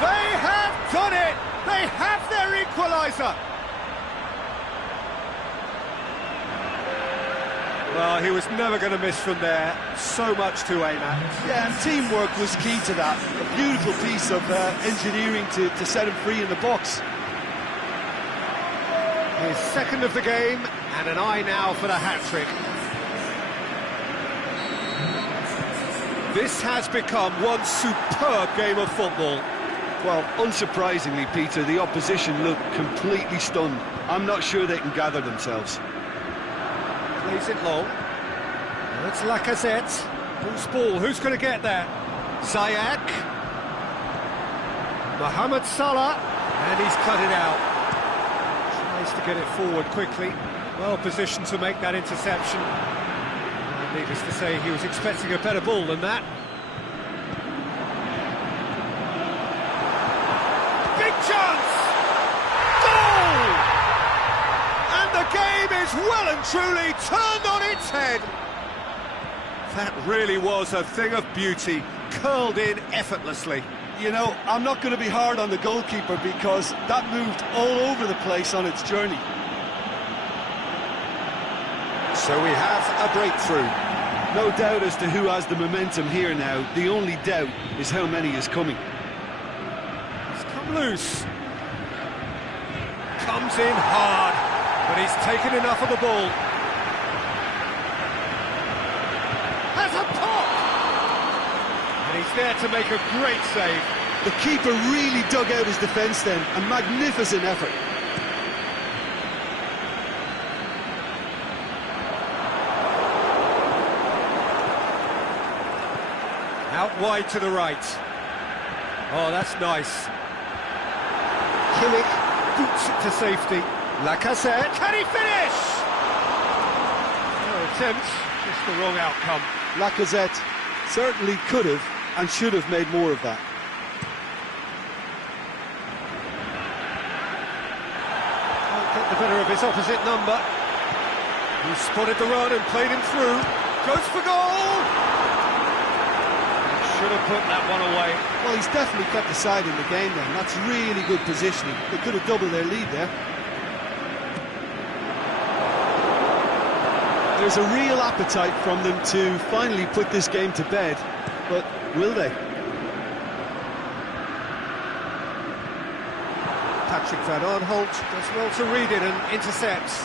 They have done it! They have their equaliser! Well, he was never going to miss from there. So much to aim at. Yeah, and teamwork was key to that. A beautiful piece of engineering to set him free in the box. His second of the game, and an eye now for the hat-trick. This has become one superb game of football. Well, unsurprisingly, Peter, the opposition looked completely stunned. I'm not sure they can gather themselves. Plays it long. That's Lacazette. Who's ball? Who's going to get there? Ziyech. Mohamed Salah. And he's cut it out. Tries to get it forward quickly. Well positioned to make that interception. Needless to say, he was expecting a better ball than that. Big chance! Goal! And the game is well and truly turned on its head. That really was a thing of beauty, curled in effortlessly. You know, I'm not going to be hard on the goalkeeper because that moved all over the place on its journey. So we have a breakthrough. No doubt as to who has the momentum here now. The only doubt is how many is coming. He's come loose. Comes in hard, but he's taken enough of the ball. Has a pop! And he's there to make a great save. The keeper really dug out his defence then. A magnificent effort. Out wide to the right. Oh, that's nice. Kimmich boots it to safety. Lacazette, can he finish? No attempt, just the wrong outcome. Lacazette certainly could have and should have made more of that. Can't get the better of his opposite number. He spotted the run and played him through. Goes for goal! Should have put that one away. Well, he's definitely kept the side in the game then. That's really good positioning. They could have doubled their lead there. There's a real appetite from them to finally put this game to bed, but will they? Patrick Van Aanholt does well to read it and intercepts.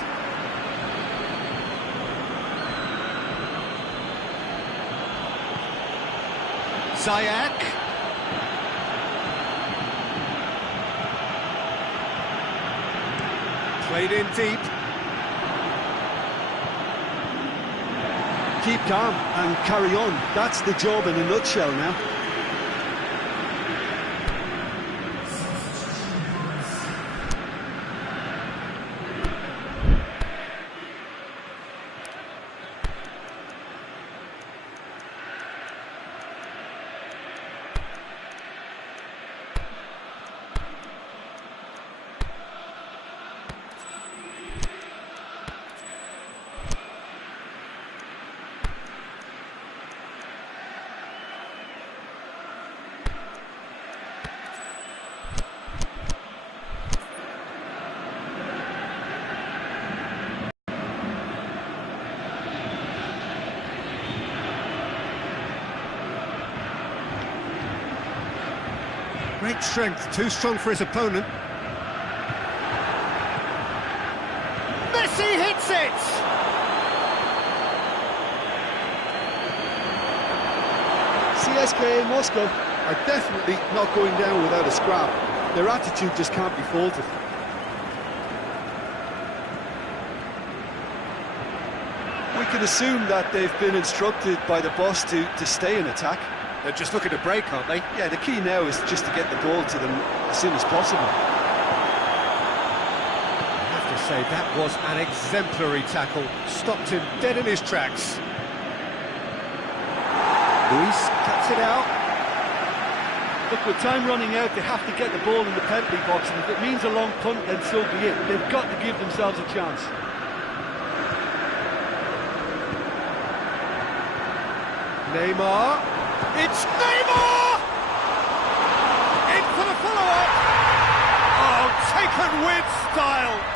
Ziyech. Played in deep. Keep calm and carry on. That's the job in a nutshell now. Great strength, too strong for his opponent. Messi hits it! CSKA Moscow are definitely not going down without a scrap. Their attitude just can't be faulted. We can assume that they've been instructed by the boss to stay in attack. They're just looking to break, aren't they? Yeah, the key now is just to get the ball to them as soon as possible. I have to say, that was an exemplary tackle. Stopped him dead in his tracks. Luis cuts it out. Look, with time running out, they have to get the ball in the penalty box, and if it means a long punt, then so be it. They've got to give themselves a chance. Neymar. It's Neymar! In for the follow-up! Oh, taken with style!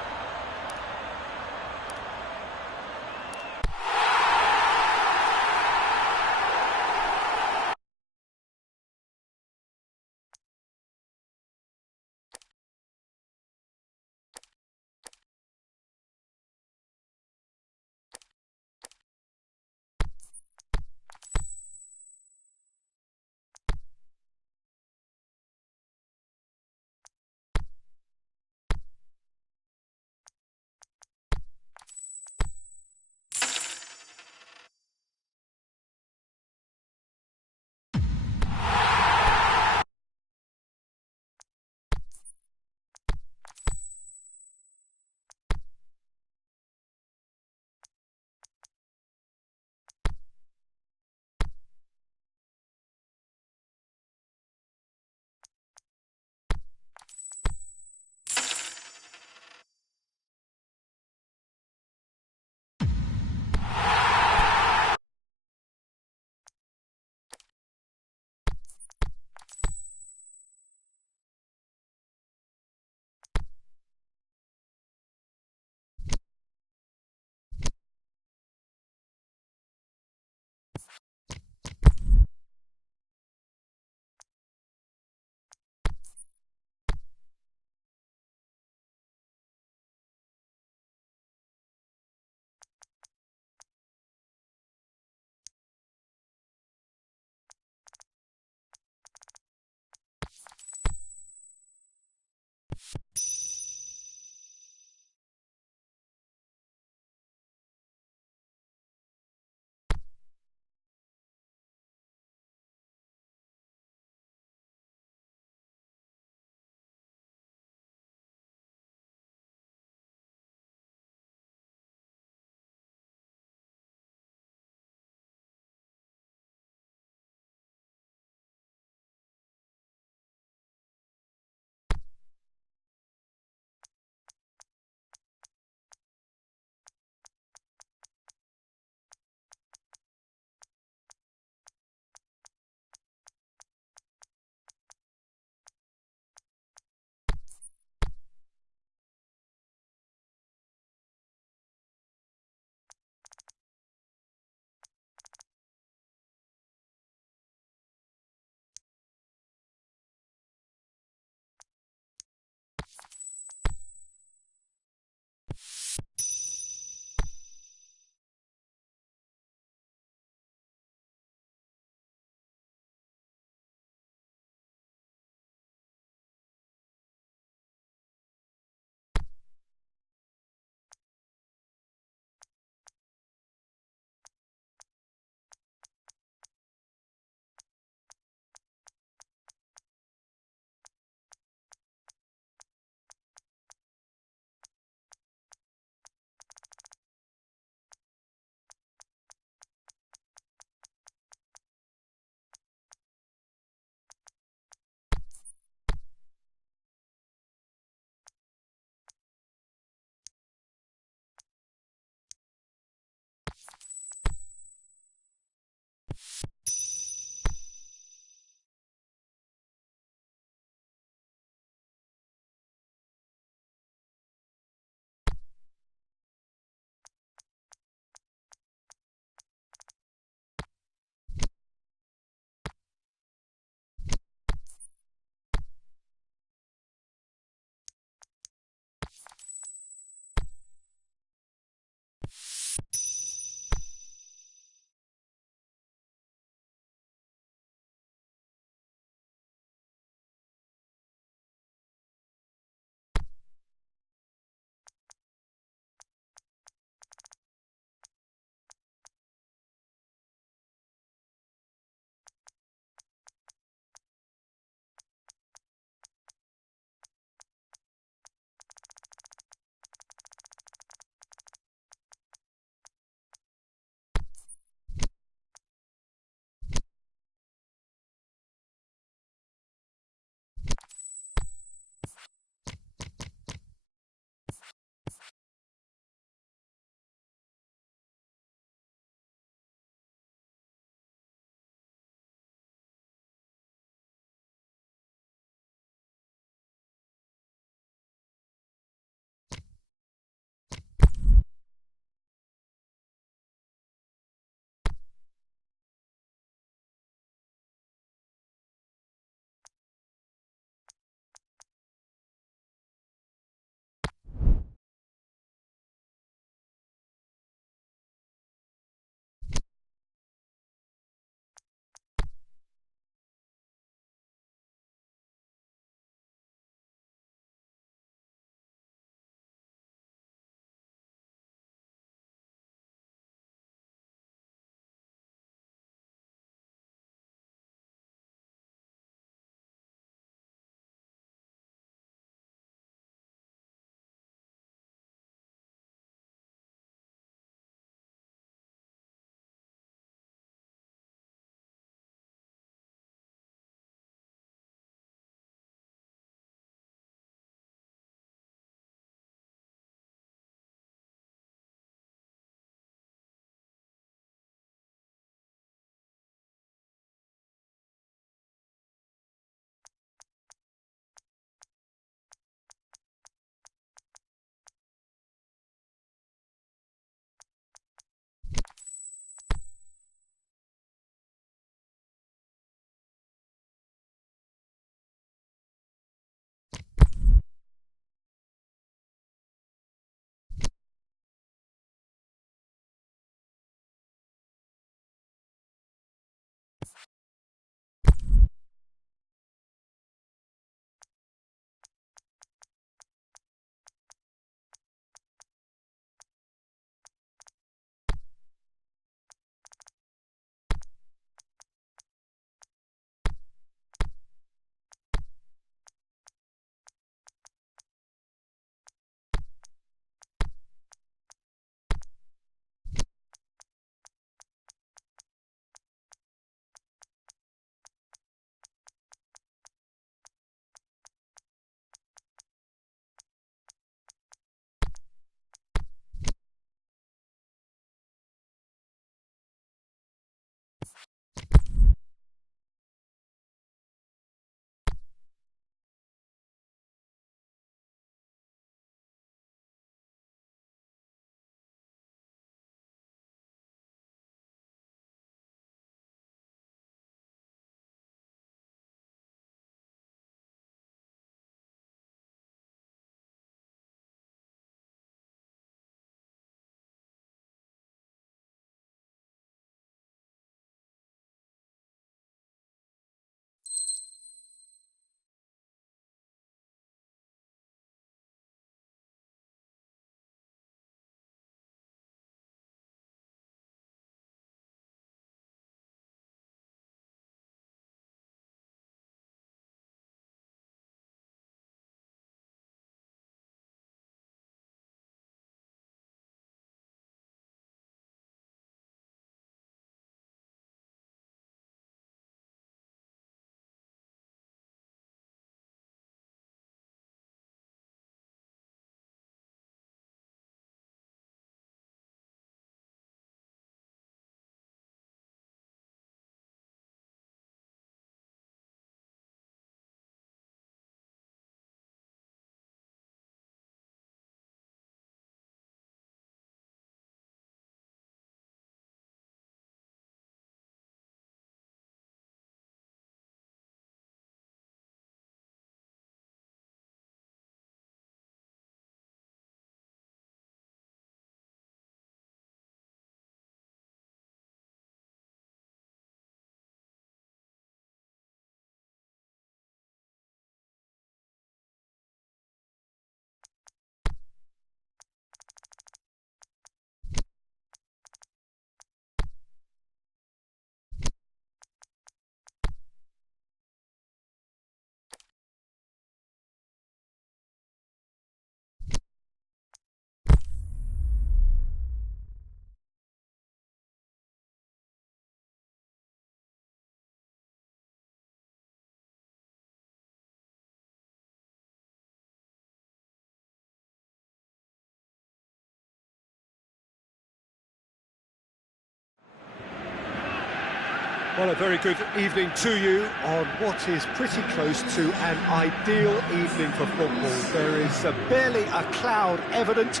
Well, a very good evening to you on what is pretty close to an ideal evening for football. There is barely a cloud evident.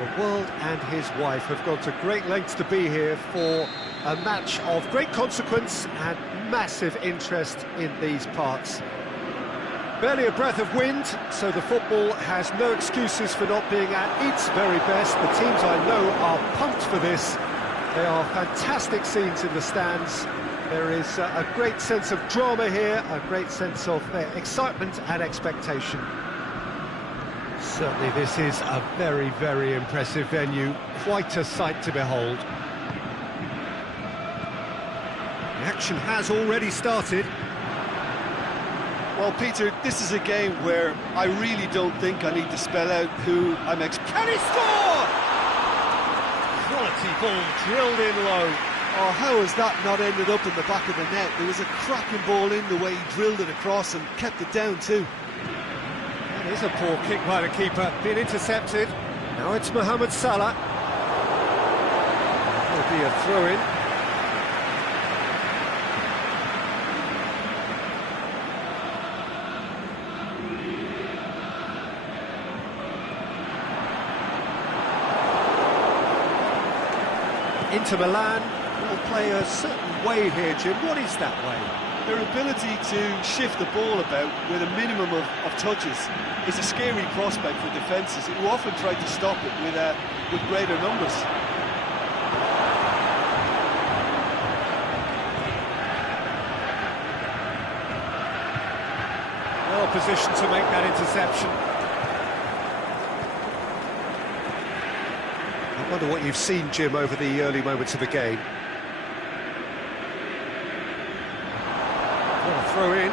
The world and his wife have gone to great lengths to be here for a match of great consequence and massive interest in these parts. Barely a breath of wind, so the football has no excuses for not being at its very best. The teams I know are pumped for this. They are fantastic scenes in the stands. There is a great sense of drama here, a great sense of excitement and expectation. Certainly this is a very, very impressive venue, quite a sight to behold. The action has already started. Well, Peter, this is a game where I really don't think I need to spell out who I'm Can he score? Quality ball drilled in low. Oh, how has that not ended up in the back of the net? There was a cracking ball in the way he drilled it across and kept it down too. It is a poor kick by the keeper, being intercepted. Now it's Mohamed Salah. Will be a throw-in. Inter Milan will play a certain way here, Jim. What is that way? Their ability to shift the ball about with a minimum of touches is a scary prospect for defences who often try to stop it with greater numbers. Well positioned to make that interception. I wonder what you've seen, Jim, over the early moments of the game. Well, a throw in.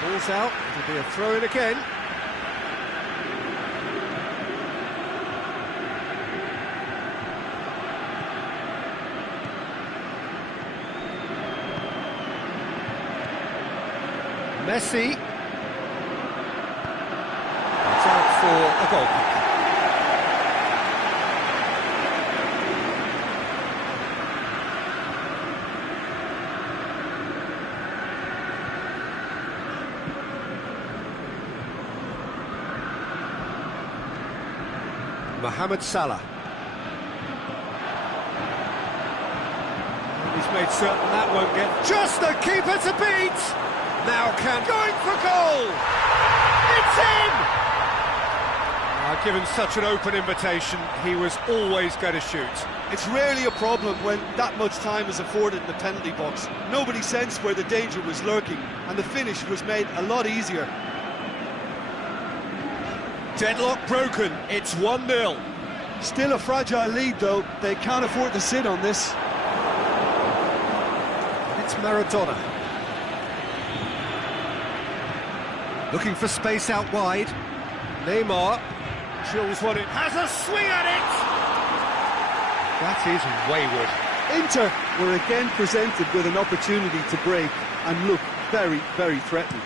Ball's out, it'll be a throw in again. Messi. It's out for a goal kick. Mohamed Salah. He's made certain that won't get just the keeper to beat. Now going for goal! It's in! Given such an open invitation, he was always going to shoot. It's rarely a problem when that much time is afforded in the penalty box. Nobody sensed where the danger was lurking, and the finish was made a lot easier. Deadlock broken, it's 1-0. Still a fragile lead, though. They can't afford to sit on this. It's Maradona. Looking for space out wide. Neymar drills one in, has a swing at it! That is wayward. Inter were again presented with an opportunity to break and look very, very threatened.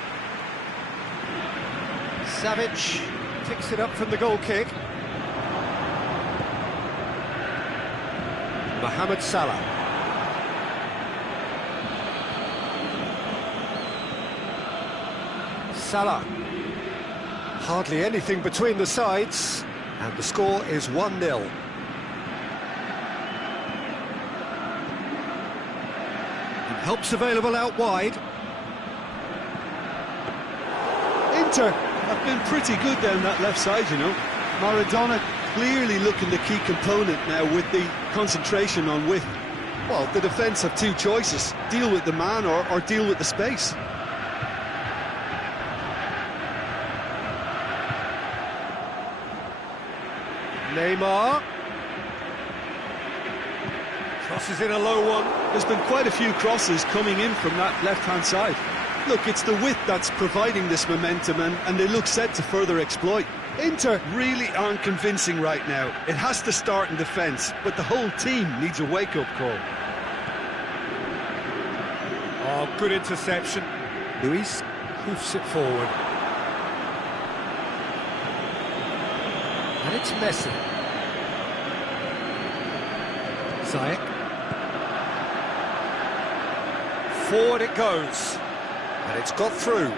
Savic picks it up from the goal kick. Mohamed Salah. Salah. Hardly anything between the sides, and the score is 1-0. Helps available out wide. Inter have been pretty good down that left side, you know. Maradona clearly looking the key component now with the concentration on width. Well, the defence have two choices: deal with the man or deal with the space. Neymar crosses in a low one. There's been quite a few crosses coming in from that left-hand side. Look, it's the width that's providing this momentum, and they look set to further exploit. Inter really aren't convincing right now. It has to start in defence, but the whole team needs a wake-up call. Oh, good interception. Luis hoofs it forward. And it's Messi. Ziyech. Forward it goes. And it's got through.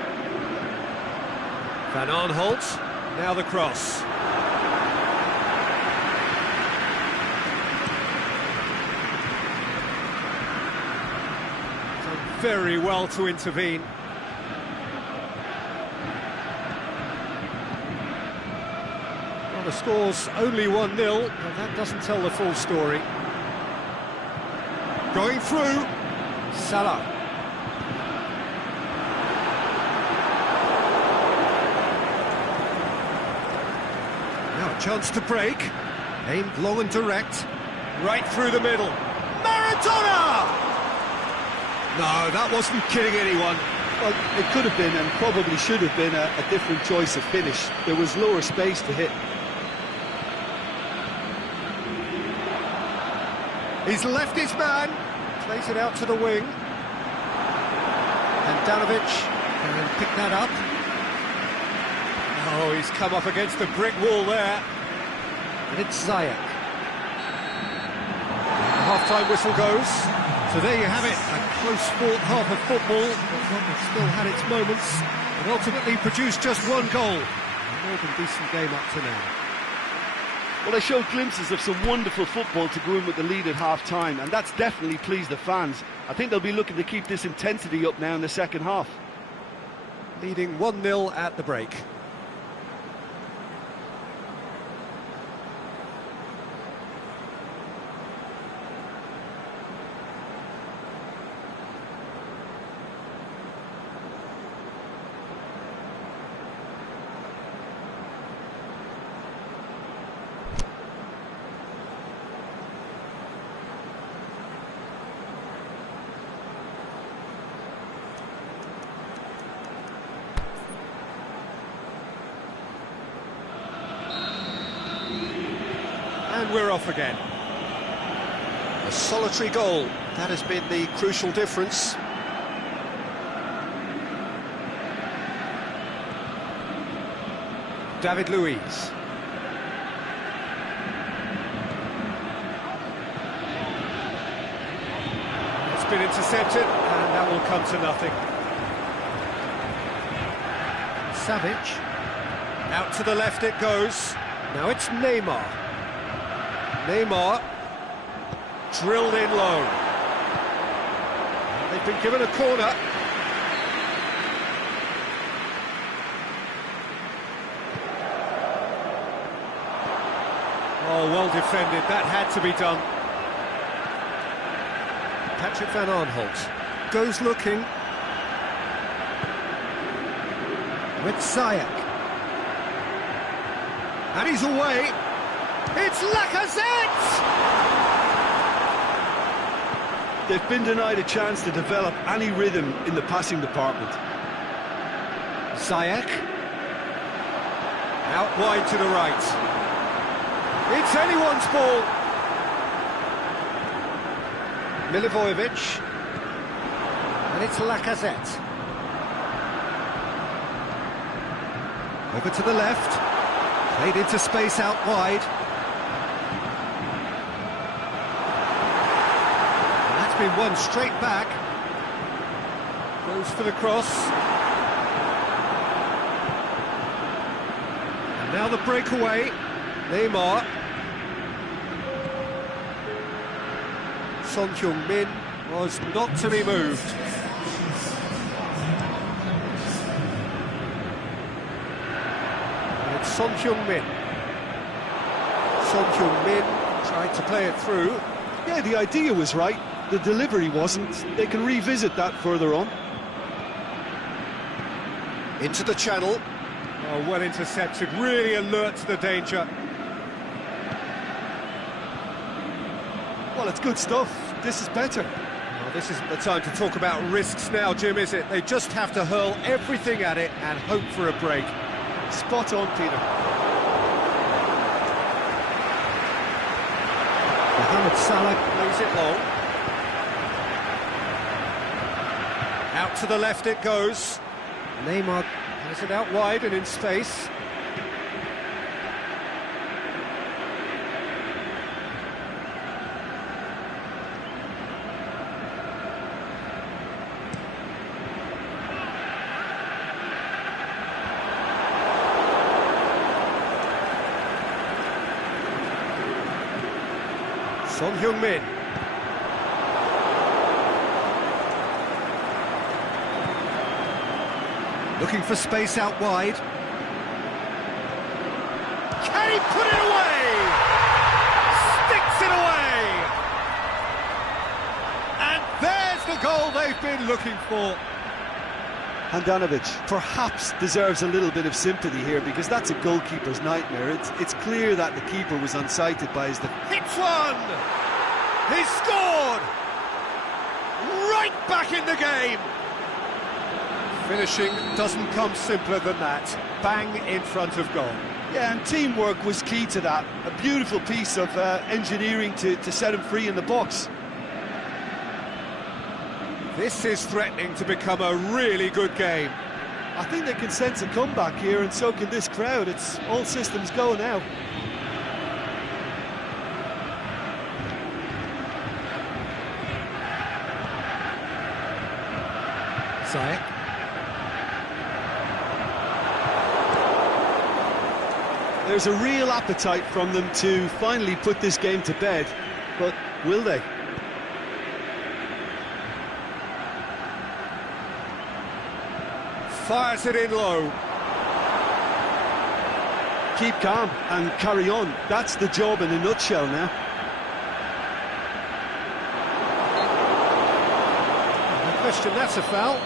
Van Aanholt. Now the cross. Done very well to intervene. Well, the score's only 1-0, but that doesn't tell the full story. Going through. Salah. Now a chance to break. Aimed long and direct. Right through the middle. Maradona! No, that wasn't kidding anyone. Well, it could have been and probably should have been a different choice of finish. There was lower space to hit. He's left his man. Plays it out to the wing. And Danovic can pick that up. Oh, he's come up against the brick wall there. And it's Ziyech. The half-time whistle goes. So there you have it, a close-fought half of football, but one that still had its moments, and ultimately produced just one goal. A more than decent game up to now. Well, they showed glimpses of some wonderful football to go in with the lead at half-time, and that's definitely pleased the fans. I think they'll be looking to keep this intensity up now in the second half. Leading 1-0 at the break. And we're off again. A solitary goal, that has been the crucial difference. David Luiz. It's been intercepted, and that will come to nothing. Savic. Out to the left it goes. Now it's Neymar. Neymar drilled in low. They've been given a corner. Oh, well defended. That had to be done. Patrick Van Aanholt goes looking. With Ziyech. And he's away. It's Lacazette! They've been denied a chance to develop any rhythm in the passing department. Ziyech. Out wide to the right. It's anyone's ball. Milivojevic. And it's Lacazette. Over to the left. Played into space out wide. And that's been won straight back. Goes for the cross. And now the breakaway. Neymar. Son Heung-min was not to be moved. Son Heung-min. Son Heung-min tried to play it through. Yeah, the idea was right. The delivery wasn't. They can revisit that further on. Into the channel. Oh, well intercepted. Really alert to the danger. Well, it's good stuff. This is better. Well, this isn't the time to talk about risks now, Jim, is it? They just have to hurl everything at it and hope for a break. Spot on, Peter. Mohamed Salah plays it long. Out to the left it goes. Neymar has it out wide and in space. Son Heung-min. Looking for space out wide. Can he put it away? Sticks it away! And there's the goal they've been looking for. Handanovic perhaps deserves a little bit of sympathy here, because that's a goalkeeper's nightmare. It's clear that the keeper was unsighted by his... Hits one! He's scored! Right back in the game! Finishing doesn't come simpler than that. Bang in front of goal. Yeah, and teamwork was key to that. A beautiful piece of engineering to set him free in the box. This is threatening to become a really good game. I think they can sense a comeback here, and so can this crowd. It's all systems go now. Ziyech. There's a real appetite from them to finally put this game to bed, but will they? Fires it in low. Keep calm and carry on. That's the job in a nutshell now. No question, that's a foul.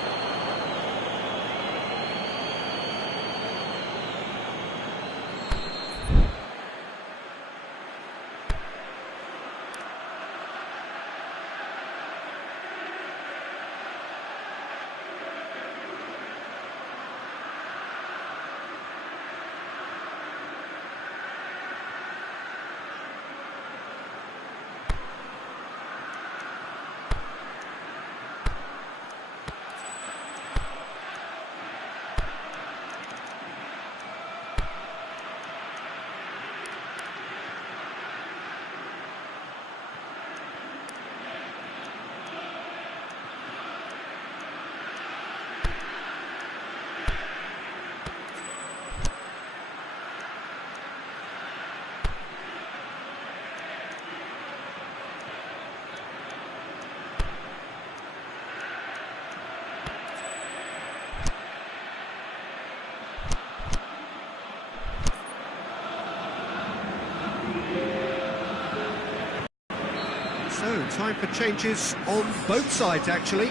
So, time for changes on both sides, actually.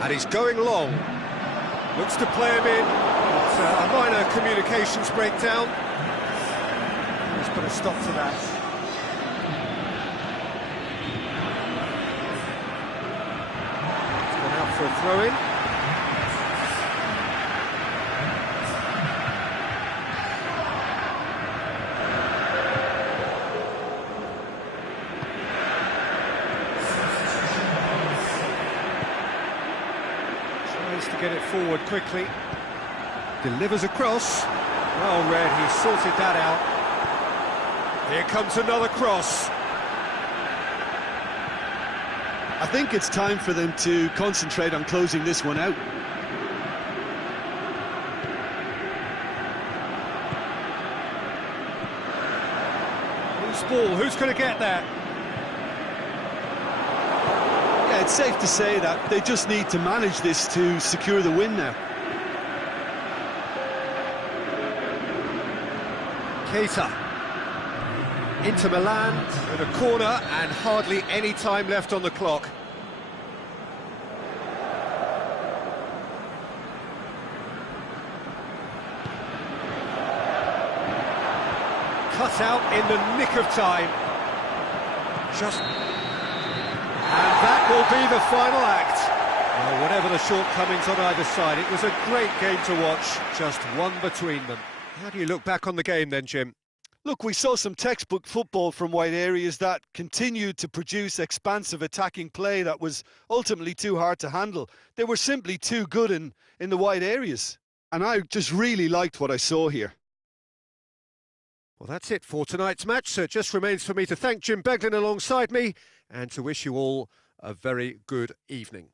And he's going long. Looks to play him in. It's a minor communications breakdown. Let's put a stop to that. It's gone out for a throw-in. To get it forward quickly, delivers across. Well read, he sorted that out. Here comes another cross. I think it's time for them to concentrate on closing this one out. Loose ball, who's going to get that? It's safe to say that they just need to manage this to secure the win now. Keita into Milan with a corner and hardly any time left on the clock. Cut out in the nick of time. And that will be the final act. Well, whatever the shortcomings on either side, it was a great game to watch, just one between them. How do you look back on the game then, Jim? Look, we saw some textbook football from wide areas that continued to produce expansive attacking play that was ultimately too hard to handle. They were simply too good in the wide areas. And I just really liked what I saw here. Well, that's it for tonight's match, so it just remains for me to thank Jim Beglin alongside me and to wish you all a very good evening.